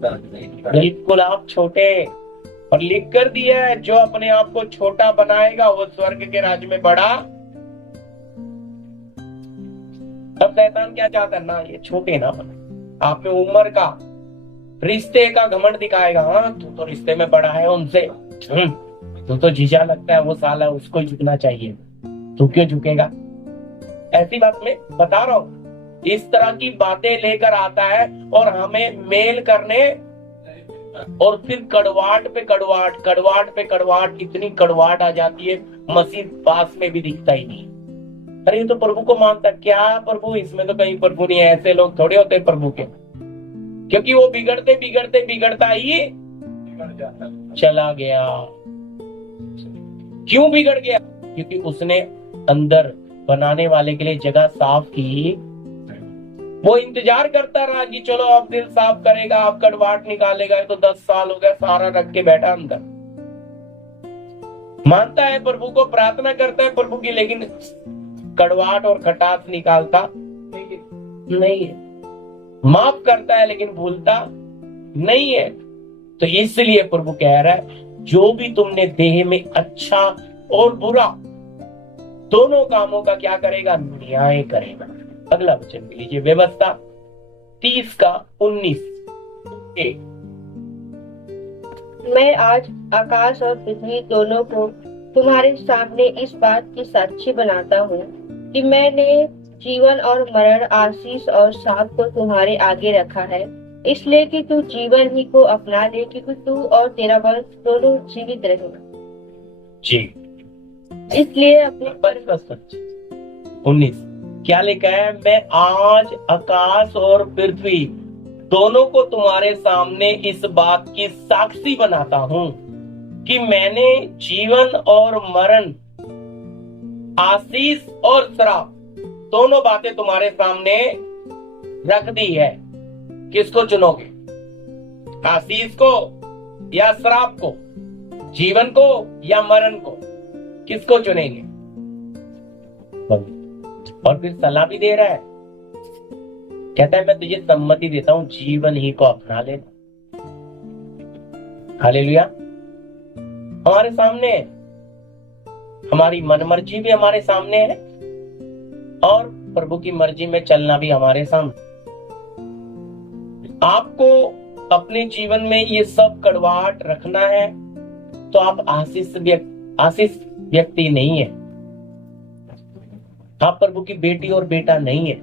बिल्कुल आप छोटे, और लिख कर दिया है जो अपने आप को छोटा बनाएगा वो स्वर्ग के राज्य में बड़ा। अब शैतान क्या चाहता है ना, ये छोटे ना बने, आप में उम्र का रिश्ते का घमंड दिखाएगा। हाँ तू तो रिश्ते में बड़ा है उनसे, तू तो जीजा लगता है, वो साला उसको झुकना चाहिए, तू क्यों झुकेगा। ऐसी बात मैं बता रहा हूं, इस तरह की बातें लेकर आता है और हमें मेल करने, और फिर कड़वाहट पे कड़वाहट, कड़वाहट पे कड़वाहट, इतनी कड़वाहट आ जाती है मसीह पास में भी दिखता ही नहीं। अरे ये तो प्रभु को मानता, क्या प्रभु, इसमें तो कहीं प्रभु नहीं है। ऐसे लोग थोड़े होते प्रभु के, क्योंकि वो बिगड़ते बिगड़ते बिगड़ता ही चला गया। क्यों बिगड़ गया? क्योंकि उसने अंदर बनाने वाले के लिए जगह साफ की। वो इंतजार करता रहा कि चलो अब दिल साफ करेगा, अब कड़वाहट निकालेगा। तो 10 साल हो गया, सारा रख के बैठा अंदर। मानता है प्रभु को, प्रार्थना करता है प्रभु की, लेकिन कड़वाहट और खटास निकालता नहीं है। माफ करता है लेकिन भूलता नहीं है। तो इसलिए प्रभु कह रहा है जो भी तुमने देह में अच्छा और बुरा दोनों कामों का क्या करेगा, न्याय करेगा। अगला वचन भी लीजिए, व्यवस्था 30 का 19। मैं आज आकाश और पृथ्वी दोनों को तुम्हारे सामने इस बात की साक्षी बनाता हूँ कि मैंने जीवन और मरण, आशीष और शाप को तुम्हारे आगे रखा है। इसलिए कि तू जीवन ही को अपना ले, क्योंकि तू और तेरा वंश दोनों जीवित रहेगा। जी। इसलिए अपने 19 क्या लिखा है? मैं आज आकाश और पृथ्वी दोनों को तुम्हारे सामने इस बात की साक्षी बनाता हूं कि मैंने जीवन और मरण, आशीष और श्राप दोनों बातें तुम्हारे सामने रख दी है। किसको चुनोगे? आशीष को या श्राप को? जीवन को या मरण को? किसको चुनेंगे? और फिर सलाह भी दे रहा है, कहता है मैं तुझे सम्मति देता हूं, जीवन ही को अपना लेना। हालेलुया। हमारे सामने है, हमारी मनमर्जी भी हमारे सामने है और प्रभु की मर्जी में चलना भी हमारे सामने। आपको अपने जीवन में ये सब कड़वाहट रखना है तो आप आशीष व्यक्ति नहीं है, आप प्रभु की बेटी और बेटा नहीं है।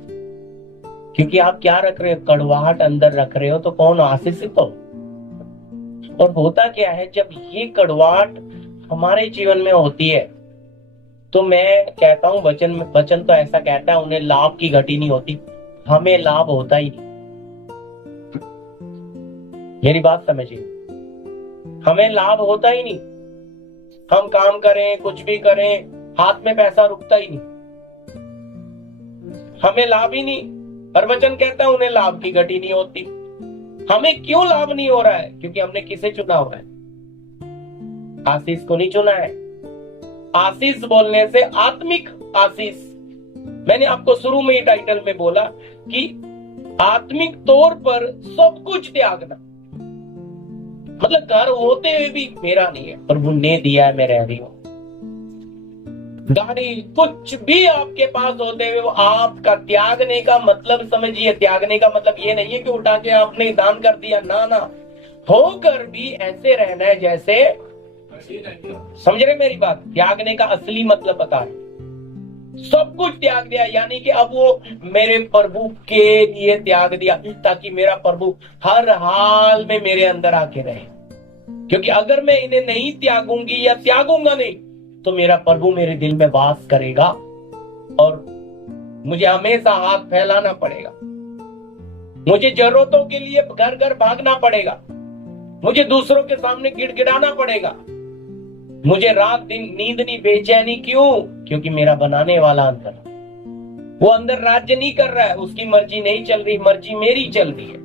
क्योंकि आप क्या रख रहे हो? कड़वाहट अंदर रख रहे हो, तो कौन आशीषित हो? और होता क्या है, जब ये कड़वाहट हमारे जीवन में होती है तो मैं कहता हूं, वचन तो ऐसा कहता है, उन्हें लाभ की घटी नहीं होती, हमें लाभ होता ही नहीं। मेरी बात समझिए, हमें लाभ होता ही नहीं। हम काम करें, कुछ भी करें, हाथ में पैसा रुकता ही नहीं, हमें लाभ ही नहीं। और वचन कहता है उन्हें लाभ की घटी नहीं होती। हमें क्यों लाभ नहीं हो रहा है? क्योंकि हमने किसे चुना हुआ है? आशीष को नहीं चुना है। आशीष बोलने से आत्मिक आशीष, मैंने आपको शुरू में ही टाइटल में बोला कि आत्मिक तौर पर सब कुछ त्यागना, मतलब घर होते हुए भी मेरा नहीं है, प्रभु ने दिया है, मैं रह रही हूं। गाड़ी कुछ भी आपके पास होते हुए वो आपका, त्यागने का मतलब समझिए, त्यागने का मतलब ये नहीं है कि उठा के आपने दान कर दिया, ना ना, होकर भी ऐसे रहना है जैसे, समझ रहे मेरी बात? त्यागने का असली मतलब बता रहे, सब कुछ त्याग दिया, यानी कि अब वो मेरे प्रभु के लिए त्याग दिया ताकि मेरा प्रभु हर हाल में मेरे अंदर आके रहे। क्योंकि अगर मैं इन्हें नहीं त्यागूंगी या त्यागूंगा नहीं तो मेरा प्रभु मेरे दिल में वास करेगा और मुझे हमेशा हाथ फैलाना पड़ेगा, मुझे जरूरतों के लिए घर घर भागना पड़ेगा, मुझे दूसरों के सामने गिड़गिड़ाना पड़ेगा, मुझे रात दिन नींद नहीं, बेचैनी क्यों? क्योंकि मेरा बनाने वाला अंदर, वो अंदर राज्य नहीं कर रहा है, उसकी मर्जी नहीं चल रही, मर्जी मेरी चल रही है।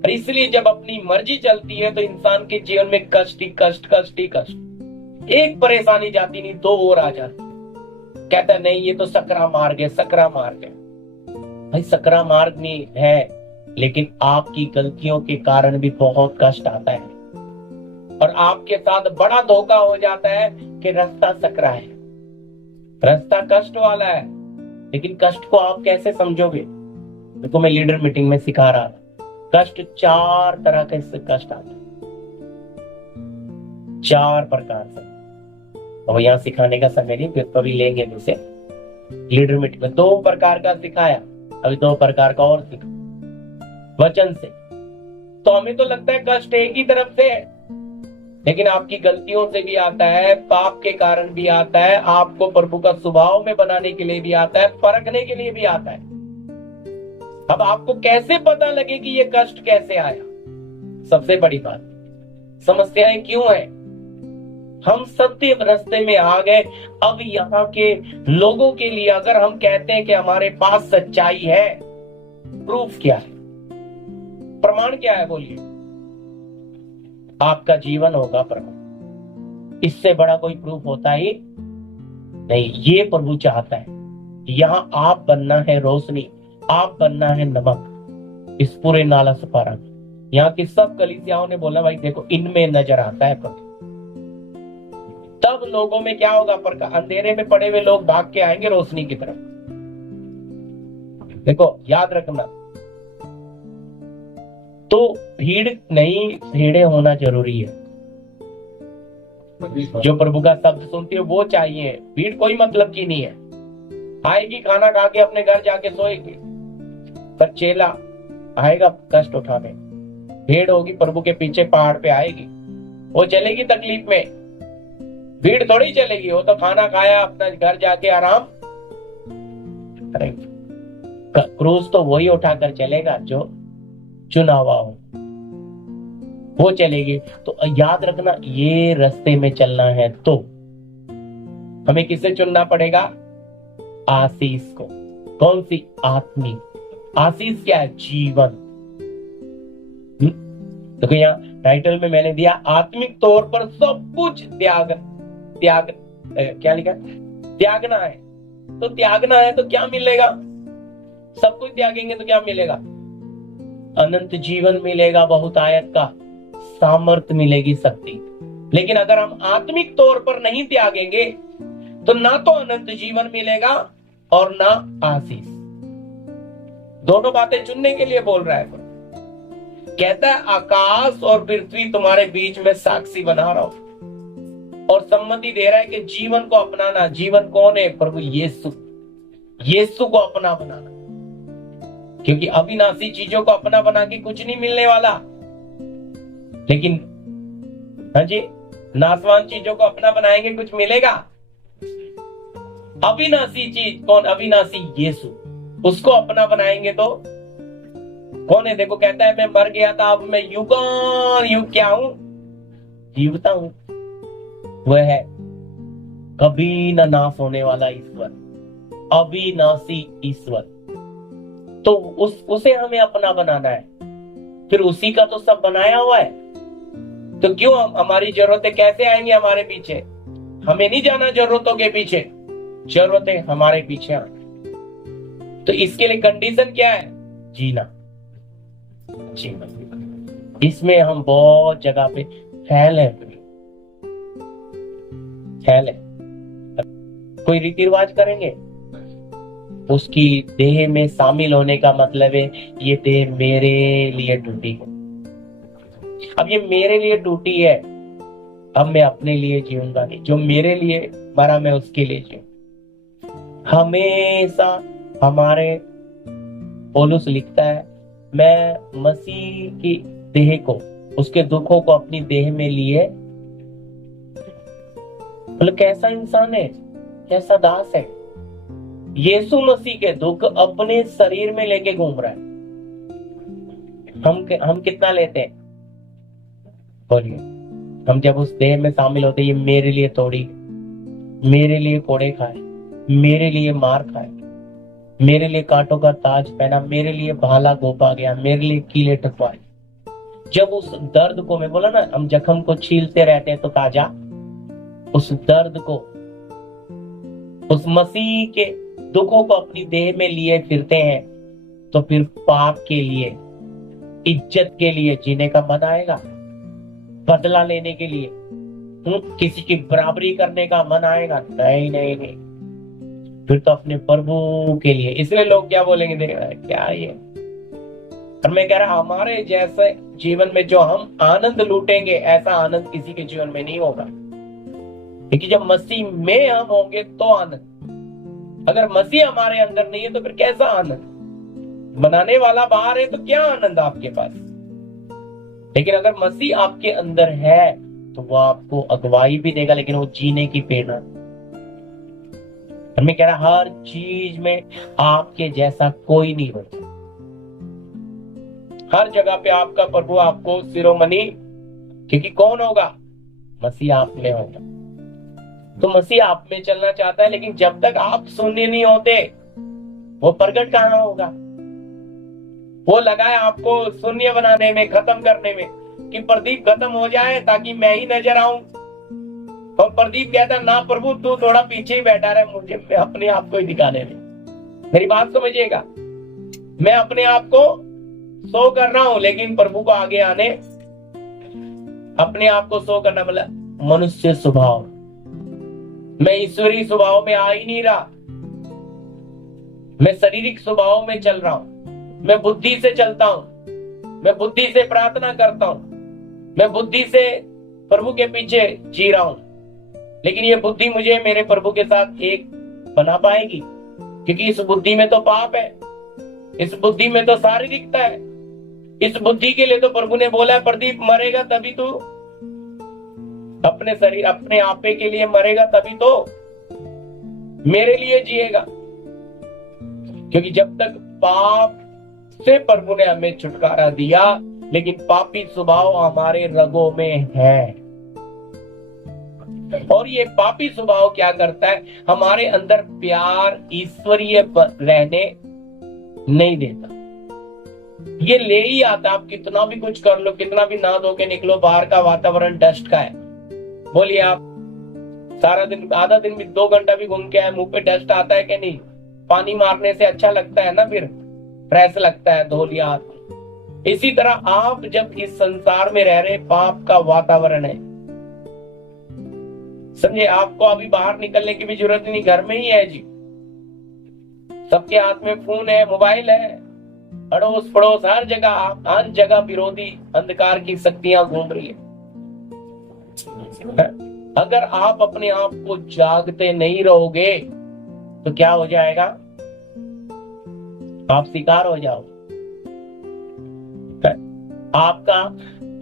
और इसलिए जब अपनी मर्जी चलती है तो इंसान के जीवन में कष्ट ही कष्ट, कष्ट ही कष्ट, एक परेशानी जाती नहीं, दो और आ जाती। कहता नहीं ये तो सकरा मार्ग है, सकरा मार्ग है। भाई सकरा मार्ग नहीं है, लेकिन आपकी गलतियों के कारण भी बहुत कष्ट आता है और आपके साथ बड़ा धोखा हो जाता है कि रास्ता सकरा है, रास्ता कष्ट वाला है। लेकिन कष्ट को आप कैसे समझोगे? देखो मैं लीडर मीटिंग में सिखा रहा था, कष्ट 4 तरह के कष्ट आते हैं, 4 प्रकार से। और यहाँ सिखाने का समय नहीं, फिर कभी लेंगे इसे लीडर मीटिंग में। 2 प्रकार का सिखाया, अभी 2 प्रकार का और सिखा वचन से। तो हमें तो लगता है कष्ट एक ही तरफ से है, लेकिन आपकी गलतियों से भी आता है, पाप के कारण भी आता है, आपको प्रभु का स्वभाव में बनाने के लिए भी आता है, परखने के लिए भी आता है। अब आपको कैसे पता लगे कि ये कष्ट कैसे आया? सबसे बड़ी बात, समस्याएं क्यों है? हम सत्य रास्ते में आ गए। अब यहाँ के लोगों के लिए अगर हम कहते हैं कि हमारे पास सच्चाई है, प्रूफ क्या है, प्रमाण क्या है? बोलिए। आपका जीवन होगा प्रभु, इससे बड़ा कोई प्रूफ होता ही नहीं। ये प्रभु चाहता है। यहाँ आप बनना है रोशनी, आप बनना है नमक इस पूरे नाला सपारा में। यहाँ की सब कलीसियाओं ने बोला भाई देखो इनमें नजर आता है प्रभु। तब लोगों में क्या होगा? पर अंधेरे में पड़े हुए लोग भाग के आएंगे रोशनी की तरफ। देखो याद रखना, तो भीड़ नहीं, भेड़े होना जरूरी है। जो प्रभु का शब्द सुनती है वो चाहिए, भीड़ कोई मतलब की नहीं है। आएगी खाना खा के अपने घर जाके सोएगी, पर चेला आएगा कष्ट उठाने। भेड़ होगी प्रभु के पीछे पहाड़ पे आएगी, वो चलेगी तकलीफ में, भीड़ थोड़ी चलेगी। वो तो खाना खाया अपना घर जाके आराम करेंगे। क्रूस तो वही उठाकर चलेगा जो चुना हुआ हो, वो चलेगी। तो याद रखना, ये रास्ते में चलना है तो हमें किसे चुनना पड़ेगा? आशीष को। कौन सी? आत्मिक आशीष। क्या है? जीवन। देखो यहाँ टाइटल में मैंने दिया आत्मिक तौर पर सब कुछ त्याग क्या लिखा? त्यागना है। तो त्यागना है तो क्या मिलेगा? सब कुछ त्यागेंगे तो क्या मिलेगा? अनंत जीवन मिलेगा, बहुत आयत का सामर्थ्य मिलेगी, शक्ति। लेकिन अगर हम आत्मिक तौर पर नहीं त्यागेंगे तो ना तो अनंत जीवन मिलेगा और ना आशीष। दोनों बातें चुनने के लिए बोल रहा है। कहता है आकाश और पृथ्वी तुम्हारे बीच में साक्षी बना रहा हूं, और सम्मति दे रहा है कि जीवन को अपनाना। जीवन कौन है? प्रभु यीशु। यीशु को अपना बनाना, क्योंकि अविनाशी चीजों को अपना बना के कुछ नहीं मिलने वाला। लेकिन हाँ जी, नाशवान चीजों को अपना बनाएंगे कुछ मिलेगा। अविनाशी चीज कौन? अविनाशी यीशु। उसको अपना बनाएंगे तो कौन है? देखो कहता है मैं मर गया था, अब मैं युगान युग क्या हूं? जीवता हूं। वह है कभी न नाश होने वाला ईश्वर, अविनाशी ईश्वर। तो उसे हमें अपना बनाना है। फिर उसी का तो सब बनाया हुआ है, तो क्यों हमारी जरूरतें कैसे आएंगी हमारे पीछे? हमें नहीं जाना जरूरतों के पीछे, जरूरतें हमारे पीछे आए। तो इसके लिए कंडीशन क्या है? जीना। इसमें हम बहुत जगह पे फैल है। कोई रीति रिवाज करेंगे, उसकी देह में शामिल होने का मतलब है ये देह मेरे लिए टूटी है। अब ये मेरे लिए टूटी है, अब मैं अपने लिए जीऊंगा नहीं। जो मेरे लिए मरा मैं उसके लिए जीऊं। हमेशा हमारे पौलुस लिखता है मैं मसीह की देह को, उसके दुखों को अपनी देह में लिए। मतलब कैसा इंसान है, कैसा दास है। यीशु मसीह के दुख अपने शरीर में लेके घूम रहा है। हम कितना लेते हैं? बोलिए। हम जब उस देह में शामिल होते, ये मेरे लिए तोड़ी, मेरे लिए कोड़े खाए, मेरे लिए मार खाए, मेरे लिए कांटों का ताज पहना, मेरे लिए भाला गोपा गया, मेरे लिए कीले टकवाए। जब उस दर्द को, मैं बोला ना हम जख्म को छीलते रहते हैं तो ताजा, उस दर्द को, उस मसीह के दुखों को अपनी देह में लिए फिरते हैं, तो फिर पाप के लिए, इज्जत के लिए जीने का मन आएगा, बदला लेने के लिए, किसी की बराबरी करने का मन आएगा? नहीं नहीं नहीं, फिर तो अपने प्रभु के लिए। इसलिए लोग क्या बोलेंगे, देख रहा है क्या ये। और मैं कह रहा हमारे जैसे जीवन में जो हम आनंद लूटेंगे, ऐसा आनंद किसी के जीवन में नहीं होगा। क्योंकि जब मसीह में हम होंगे तो आनंद। अगर मसीह हमारे अंदर नहीं है तो फिर कैसा आनंद? बनाने वाला बाहर है तो क्या आनंद आपके पास? लेकिन अगर मसीह आपके अंदर है तो वो आपको अगुवाई भी देगा, लेकिन वो जीने की प्रेरणा। मैं कह रहा हर चीज में आपके जैसा कोई नहीं होता। हर जगह पे आपका प्रभु आपको शिरोमणि, क्योंकि कौन होगा? मसीह आप में होगा। तो मसीह आप में चलना चाहता है, लेकिन जब तक आप शून्य नहीं होते वो प्रकट कहाँ होगा? वो लगा है आपको शून्य बनाने में, खत्म करने में, कि प्रदीप खत्म हो जाए ताकि मैं ही नजर आऊं। और प्रदीप कहता ना प्रभु तू थोड़ा पीछे ही बैठा रहे, मुझे अपने आप को ही दिखाने में। मेरी बात समझिएगा, मैं अपने आप को शो कर रहा हूं, लेकिन प्रभु को आगे आने, अपने आप को शो करना मतलब मनुष्य स्वभाव, मैं ईश्वरीय स्वभाव में आ ही नहीं रहा, मैं शारीरिक स्वभाव में चल रहा हूं। मैं बुद्धि से चलता हूं, मैं बुद्धि से प्रार्थना करता हूं, मैं बुद्धि से प्रभु के पीछे जी रहा हूं। लेकिन ये बुद्धि मुझे मेरे प्रभु के साथ एक बना पाएगी? क्योंकि इस बुद्धि में तो पाप है, इस बुद्धि में तो शारीरिकता है, इस बुद्धि के लिए तो प्रभु ने बोला है प्रदीप मरेगा तभी तो, अपने शरीर अपने आपे के लिए मरेगा तभी तो मेरे लिए जिएगा। क्योंकि जब तक पाप से प्रभु ने हमें छुटकारा दिया, लेकिन पापी स्वभाव हमारे रगों में है। और ये पापी स्वभाव क्या करता है, हमारे अंदर प्यार ईश्वरीय रहने नहीं देता। ये ले ही आता, आप कितना भी कुछ कर लो, कितना भी नहा धो के निकलो, बाहर का वातावरण डस्ट का है। बोलिए आप सारा दिन, आधा दिन भी 2 घंटा भी घूम के आए, मुंह पे डस्ट आता है कि नहीं? पानी मारने से अच्छा लगता है ना, फिर फ्रेश लगता है, धो लिया हाथ। इसी तरह आप जब इस संसार में रह रहे, पाप का वातावरण है, समझे? आपको अभी बाहर निकलने की भी जरूरत नहीं, घर में ही है जी। सबके हाथ में फोन है, मोबाइल है, अड़ोस पड़ोस हर जगह विरोधी अंधकार की शक्तियां घूम रही है। अगर आप अपने आप को जागते नहीं रहोगे तो क्या हो जाएगा? आप शिकार हो जाओ।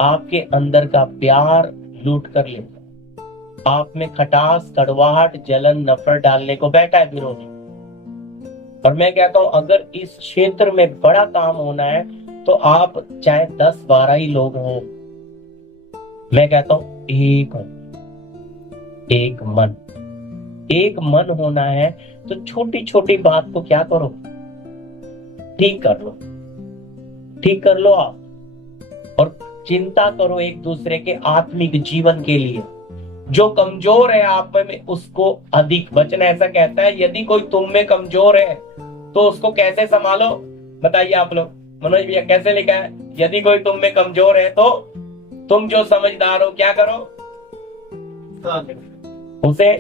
आपके अंदर का प्यार लूट कर लेगा। आप में खटास, कड़वाहट, जलन, नफरत डालने को बैठा है विरोधी। और मैं कहता हूं, अगर इस क्षेत्र में बड़ा काम होना है तो आप चाहे 10-12 ही लोग हों, मैं कहता हूं एक मन होना है। तो छोटी छोटी बात को क्या करो, ठीक कर लो आप। और चिंता करो एक दूसरे के आत्मिक जीवन के लिए। जो कमजोर है आप में, उसको अधिक वचन ऐसा कहता है, यदि कोई तुम में कमजोर है तो उसको कैसे संभालो? बताइए आप लोग। मनोज भैया कैसे लिखा है? यदि कोई तुम में कमजोर है तो तुम जो समझदार हो क्या करो? उसे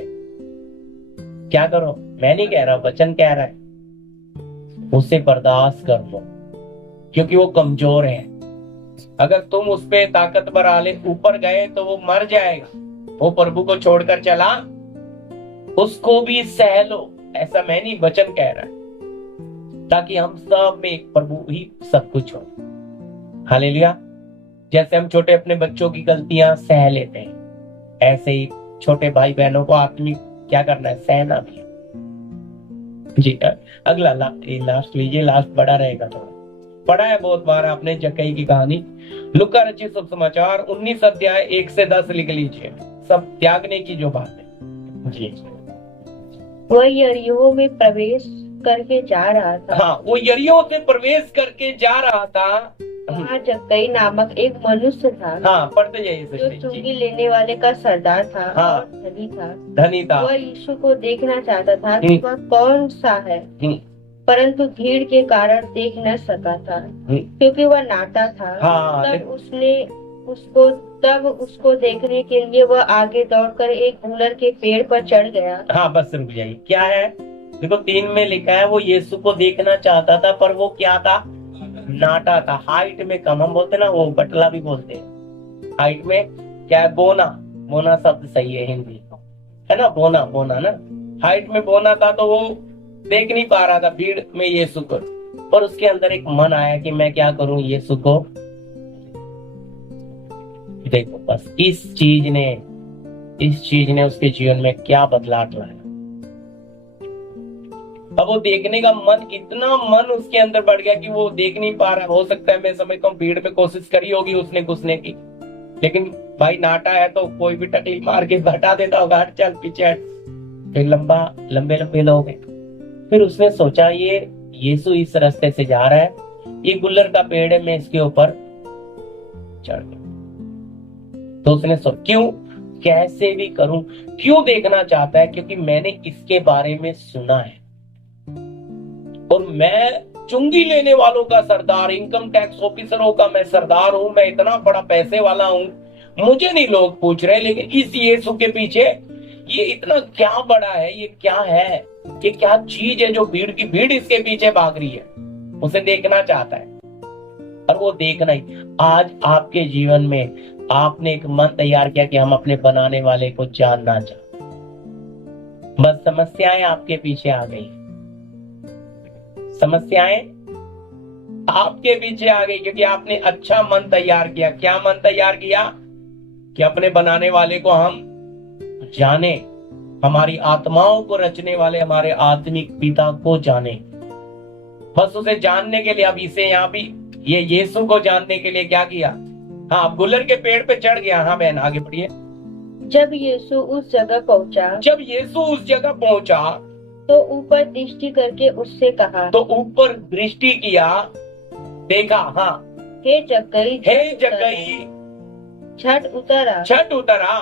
क्या करो? मैं नहीं कह रहा, वचन कह रहा है, उसे बर्दाश्त कर लो, क्योंकि वो कमजोर है। अगर तुम उस पे ताकत बढ़ा ले, ऊपर गए तो वो मर जाएगा। वो प्रभु को छोड़कर चला, उसको भी सह लो, ऐसा मैं नहीं, वचन कह रहा है, ताकि हम सब में एक प्रभु ही सब कुछ हो। हालेलुया। जैसे हम छोटे अपने बच्चों की गलतियां सह लेते हैं, ऐसे ही छोटे भाई बहनों को आत्मिक क्या करना है? सहना भी। जी अगला लास्ट लीजिए, लास्ट बड़ा रहेगा थोड़ा। पढ़ा है बहुत बार आपने जक्कई की कहानी। लूका रचित सुसमाचार 19 अध्याय 1 से 10 लिख लीजिए। सब त्यागने की जो बात है जी। वह यरीहो में प्रवेश करके जा रहा था। हाँ, वो यरीहो से प्रवेश करके जा रहा था। वहाँ जक्कई नामक एक मनुष्य था। हाँ, पढ़ते जाइए। जो चुंगी लेने वाले का सरदार था। हाँ, और धनी था। वह यीशु को देखना चाहता था कि वह कौन सा है, परंतु भीड़ के कारण देख न सका था, क्योंकि वह नाटा था। हाँ, तब उसको देखने के लिए वह आगे दौड़कर एक गुलर के पेड़ पर चढ़ गया। हाँ, बस रुक जाइए। क्या है? देखो 3 में लिखा है, वो यीशु को देखना चाहता था, पर वो क्या था? नाटा था, हाइट में कम। हम बोलते ना, वो बटला भी बोलते हैं। हाइट में क्या है? बोना शब्द सही है हिंदी, है ना? बोना ना, हाइट में बोना था, तो वो देख नहीं पा रहा था भीड़ में यीशु को। पर उसके अंदर एक मन आया कि मैं क्या करूं, यीशु को देखो। बस इस चीज ने उसके जीवन में क्या बदलाव लाया। अब वो देखने का इतना मन उसके अंदर बढ़ गया कि वो देख नहीं पा रहा। हो सकता है, मैं समझता हूँ, भीड़ में कोशिश करी होगी उसने घुसने की, लेकिन भाई नाटा है तो कोई भी टकली मार के हटा देता होगा, हट चल पीछे हट। फिर लंबे लोग हैं। फिर उसने सोचा, ये यीशु इस रास्ते से जा रहा है, ये गुल्लर का पेड़ है, मैं इसके ऊपर चढ़ गया। तो उसने सोचा, क्यों, कैसे भी करूं। क्यों देखना चाहता है? क्योंकि मैंने इसके बारे में सुना है, और मैं चुंगी लेने वालों का सरदार, इनकम टैक्स ऑफिसरों का मैं सरदार हूं, मैं इतना बड़ा पैसे वाला हूं। मुझे नहीं लोग पूछ रहे, लेकिन इस यीशु के पीछे ये इतना क्या बड़ा है, ये क्या है, ये क्या चीज है जो भीड़ की भीड़ इसके पीछे भाग रही है। उसे देखना चाहता है, और वो देखना ही। आज आपके जीवन में आपने एक मन तैयार किया कि हम अपने बनाने वाले को जानना चाहते, बस समस्याएं आपके पीछे आ गई। समस्याएं आपके पीछे आ गई, क्योंकि आपने अच्छा मन तैयार किया। क्या मन तैयार किया? कि अपने बनाने वाले को हम जाने, हमारी आत्माओं को रचने वाले हमारे आत्मिक पिता को जाने। बस उसे जानने के लिए, अब इसे यहाँ भी ये यीशु को जानने के लिए क्या किया? हाँ, अब गुलर के पेड़ पे चढ़ गया। हाँ बहन, आगे बढ़िए। जब यीशु उस जगह पहुंचा जब यीशु उस जगह पहुंचा तो ऊपर दृष्टि करके उससे कहा, तो ऊपर दृष्टि किया, देखा। हाँ, हे जक्कई, हे जक्कई, झट उतर आ, झट उतर आ,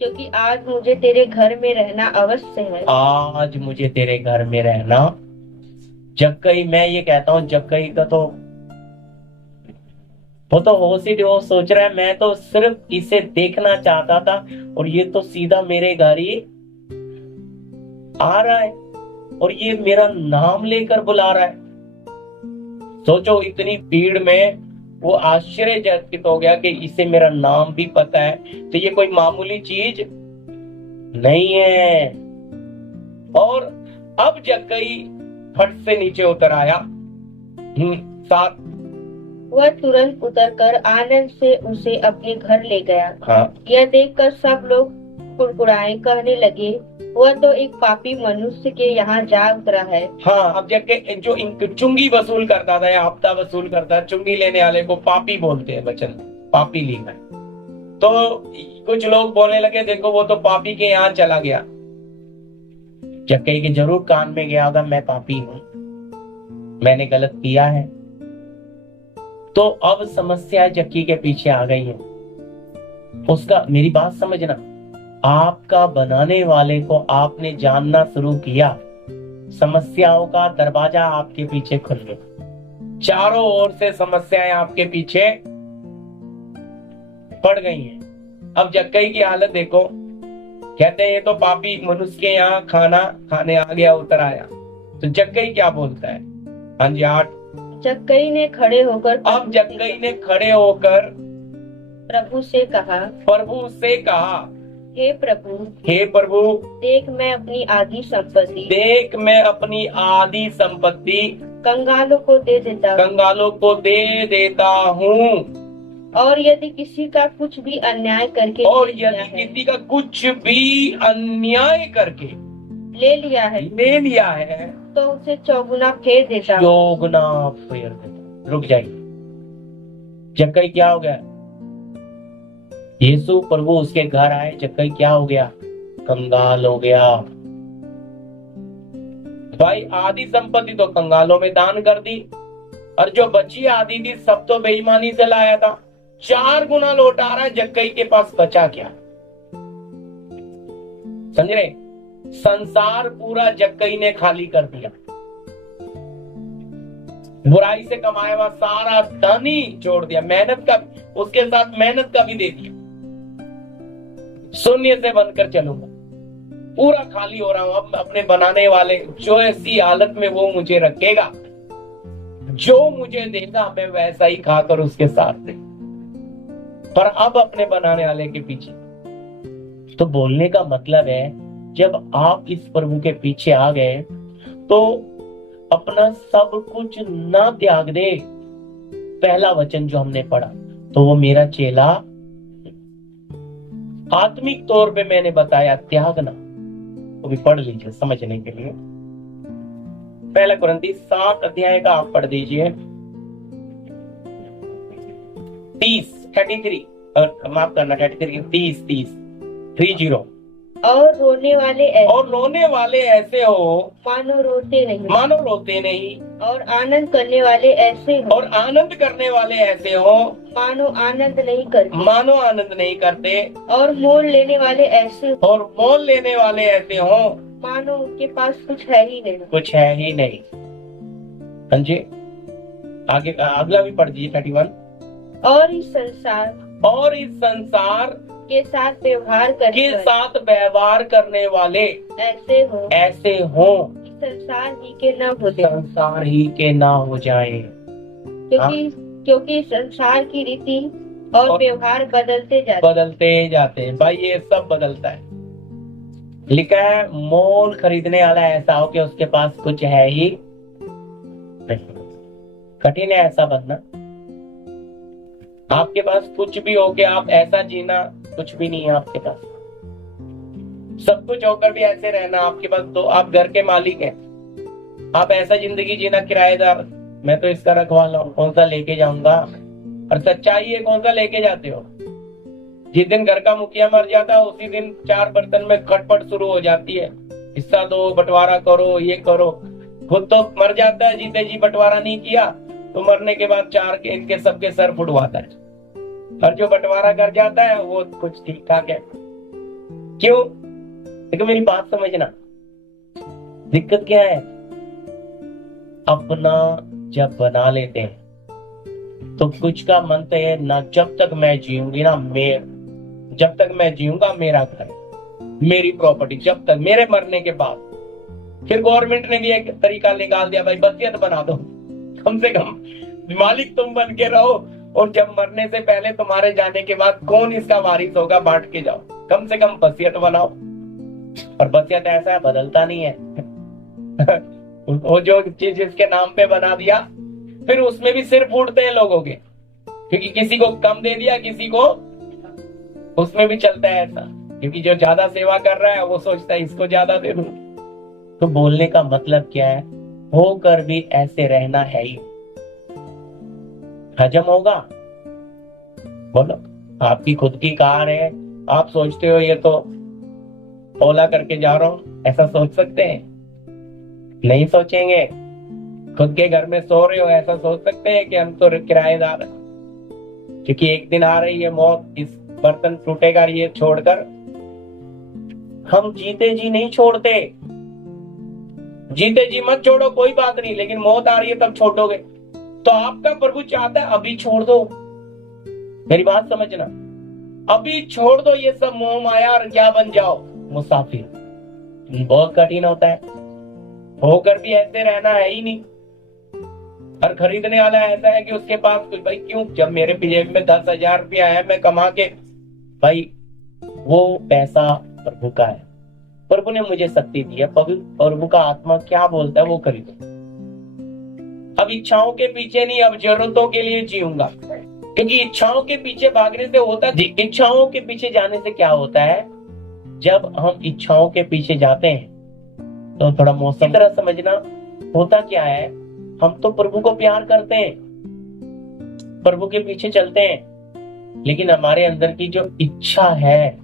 क्योंकि आज मुझे तेरे घर में रहना अवश्य है। आज मुझे तेरे घर में रहना। जक्कई, मैं ये कहता हूँ जक्कई का तो वो तो होश ही वो सोच रहा है, मैं तो सिर्फ इसे देखना चाहता था और ये तो सीधा मेरे घर ही आ रहा है और ये मेरा नाम लेकर बुला रहा है। सोचो, इतनी भीड़ में वो आश्चर्यचकित हो गया कि इसे मेरा नाम भी पता है, तो ये कोई मामूली चीज नहीं है। और अब जक्कई फट से नीचे उतर आया। साथ वह तुरंत उतरकर आनंद से उसे अपने घर ले गया। हाँ, यह देखकर सब लोग कुड़कुड़ाए, कहने लगे, वह तो एक पापी मनुष्य के यहाँ जा उतरा है। हाँ, अब जबकि जो चुंगी वसूल करता था या हफ्ता वसूल करता, चुंगी लेने वाले को पापी बोलते हैं, वचन पापी लिखा है। तो कुछ लोग बोलने लगे, देखो वो तो पापी के यहाँ चला गया। जबकि के जरूर कान में गया होगा, मैं पापी हूं, मैंने गलत किया है। तो अब समस्या जक्की के पीछे आ गई है। उसका, मेरी बात समझना, आपका बनाने वाले को आपने जानना शुरू किया, समस्याओं का दरवाजा आपके पीछे खुल गया। चारों ओर से समस्याएं आपके पीछे पड़ गई हैं। अब जक्कई की हालत देखो, कहते हैं ये तो पापी मनुष्य के यहाँ खाना खाने आ गया, उतर आया। तो जक्कई क्या बोलता है? हाँ जी, 8। जक्कई ने खड़े होकर अब जक्कई ने खड़े होकर प्रभु से कहा, हे प्रभु, हे प्रभु, देख मैं अपनी आधी संपत्ति कंगालों को दे देता हूँ। और यदि किसी का कुछ भी अन्याय करके ले लिया है तो उसे चौगुना फेर देता हूँ। रुक जाइए, जक्कई क्या हो गया? यीशु प्रभु उसके घर आए, जक्कई क्या हो गया? कंगाल हो गया। भाई, आधी संपत्ति तो कंगालों में दान कर दी और जो बची आधी थी सब तो बेईमानी से लाया था। 4 गुना लौटा रहा है, जक्कई के पास बचा क्या? समझ रहे? संसार पूरा जक्कई ने खाली कर दिया। बुराई से कमाया हुआ सारा धन ही छोड़ दिया, मेहनत का, उसके साथ मेहनत का भी दे दिया। शून्य से बनकर चलूंगा, पूरा खाली हो रहा हूं। अब अपने बनाने वाले जो ऐसी हालत में वो मुझे रखेगा, जो मुझे देगा मैं वैसा ही खाकर उसके साथ। पर अब अपने बनाने वाले के पीछे। तो बोलने का मतलब है, जब आप इस प्रभु के पीछे आ गए तो अपना सब कुछ ना त्याग दे। पहला वचन जो हमने पढ़ा, तो वो मेरा चेला, आत्मिक तौर पे मैंने बताया त्यागना, वो भी पढ़ लीजिए समझने के लिए। पहला कुरिन्थी 7 अध्याय का आप पढ़ दीजिए, 33 माफ करना, 30 और रोने वाले ऐसे हो मानो रोते नहीं, और आनंद करने वाले ऐसे हो मानो आनंद नहीं करते, और मोल लेने वाले ऐसे हो मानो उनके पास कुछ है ही नहीं। हाँ जी, आगे अगला भी पढ़ दीजिए, 31। और इस संसार के साथ व्यवहार करने वाले ऐसे हो संसार ही के ना हो जाए। क्योंकि संसार की रीति और व्यवहार बदलते जाते हैं। भाई, ये सब बदलता है। लिखा है, मोल खरीदने वाला ऐसा हो कि उसके पास कुछ है ही नहीं। कठिन है ऐसा बनना। आपके पास कुछ भी हो के आप ऐसा जीना, कुछ भी नहीं है आपके पास। सब कुछ होकर भी ऐसे रहना, आपके पास तो आप घर के मालिक हैं, आप ऐसा जिंदगी जीना किराएदार, मैं तो इसका रखवाला हूं, कौन सा लेके जाऊंगा। और सच्चाई है, कौन सा लेके जाते हो। जिस दिन घर का मुखिया मर जाता है उसी दिन 4 बर्तन में खटपट शुरू हो जाती है, हिस्सा दो, बंटवारा करो, ये करो। खुद तो मर जाता है, जीते जी बंटवारा नहीं किया तो मरने के बाद 4 के इनके सबके सर फुटवाता है। और जो बंटवारा कर जाता है वो कुछ ठीक ठाक है। क्यों? देखो मेरी बात समझना, दिक्कत क्या है, अपना जब बना लेते हैं तो कुछ का मंत्र है ना, जब तक मैं जीऊंगी ना, जब तक मैं जीऊंगा मेरा घर, मेरी प्रॉपर्टी, जब तक मेरे मरने के बाद। फिर गवर्नमेंट ने भी एक तरीका निकाल दिया, भाई वसीयत बना दो, कम से कम मालिक तुम बन के रहो, और जब मरने से पहले तुम्हारे जाने के बाद कौन इसका वारिस होगा बांट के जाओ, कम से कम वसीयत बनाओ। और वसीयत ऐसा है, बदलता नहीं है। वो जो चीज जिसके नाम पे बना दिया, फिर उसमें भी सिर फूटते हैं लोगों के, क्योंकि किसी को कम दे दिया, किसी को, उसमें भी चलता है ऐसा, क्योंकि जो ज्यादा सेवा कर रहा है वो सोचता है इसको ज्यादा दे दूं। तो बोलने का मतलब क्या है, होकर भी ऐसे रहना है ही। हजम होगा? बोलो, आपकी खुद की कार है, आप सोचते हो ये तो ओला करके जा रहा हूं, ऐसा सोच सकते हैं? नहीं सोचेंगे। खुद के घर में सो रहे हो, ऐसा सोच सकते हैं कि हम तो किराएदार हैं, क्योंकि एक दिन आ रही है मौत, इस बर्तन टूटेगा ये छोड़कर। हम जीते जी नहीं छोड़ते, जीते जी मत छोड़ो कोई बात नहीं, लेकिन मौत आ रही है तब छोड़ोगे। तो आपका प्रभु चाहता है अभी छोड़ दो, मेरी बात समझना, अभी छोड़ दो ये सब मोह माया, और क्या बन जाओ मुसाफिर। बहुत कठिन होता है, होकर भी ऐसे रहना है ही नहीं। और खरीदने वाला ऐसा है कि उसके पास कुछ, भाई क्यों, जब मेरे जेब में 10,000 रुपया है, मैं कमा के, भाई वो पैसा प्रभु का है, प्रभु ने मुझे शक्ति दी है, प्रभु का आत्मा क्या बोलता है वो खरीदो। अब इच्छाओं के पीछे नहीं, अब जरूरतों के लिए जीऊंगा, क्योंकि इच्छाओं के पीछे भागने से होता है, इच्छाओं के पीछे जाने से क्या होता है, जब हम इच्छाओं के पीछे जाते हैं तो थोड़ा मौसम तरह समझना, होता क्या है, हम तो प्रभु को प्यार करते हैं, प्रभु के पीछे चलते हैं, लेकिन हमारे अंदर की जो इच्छा है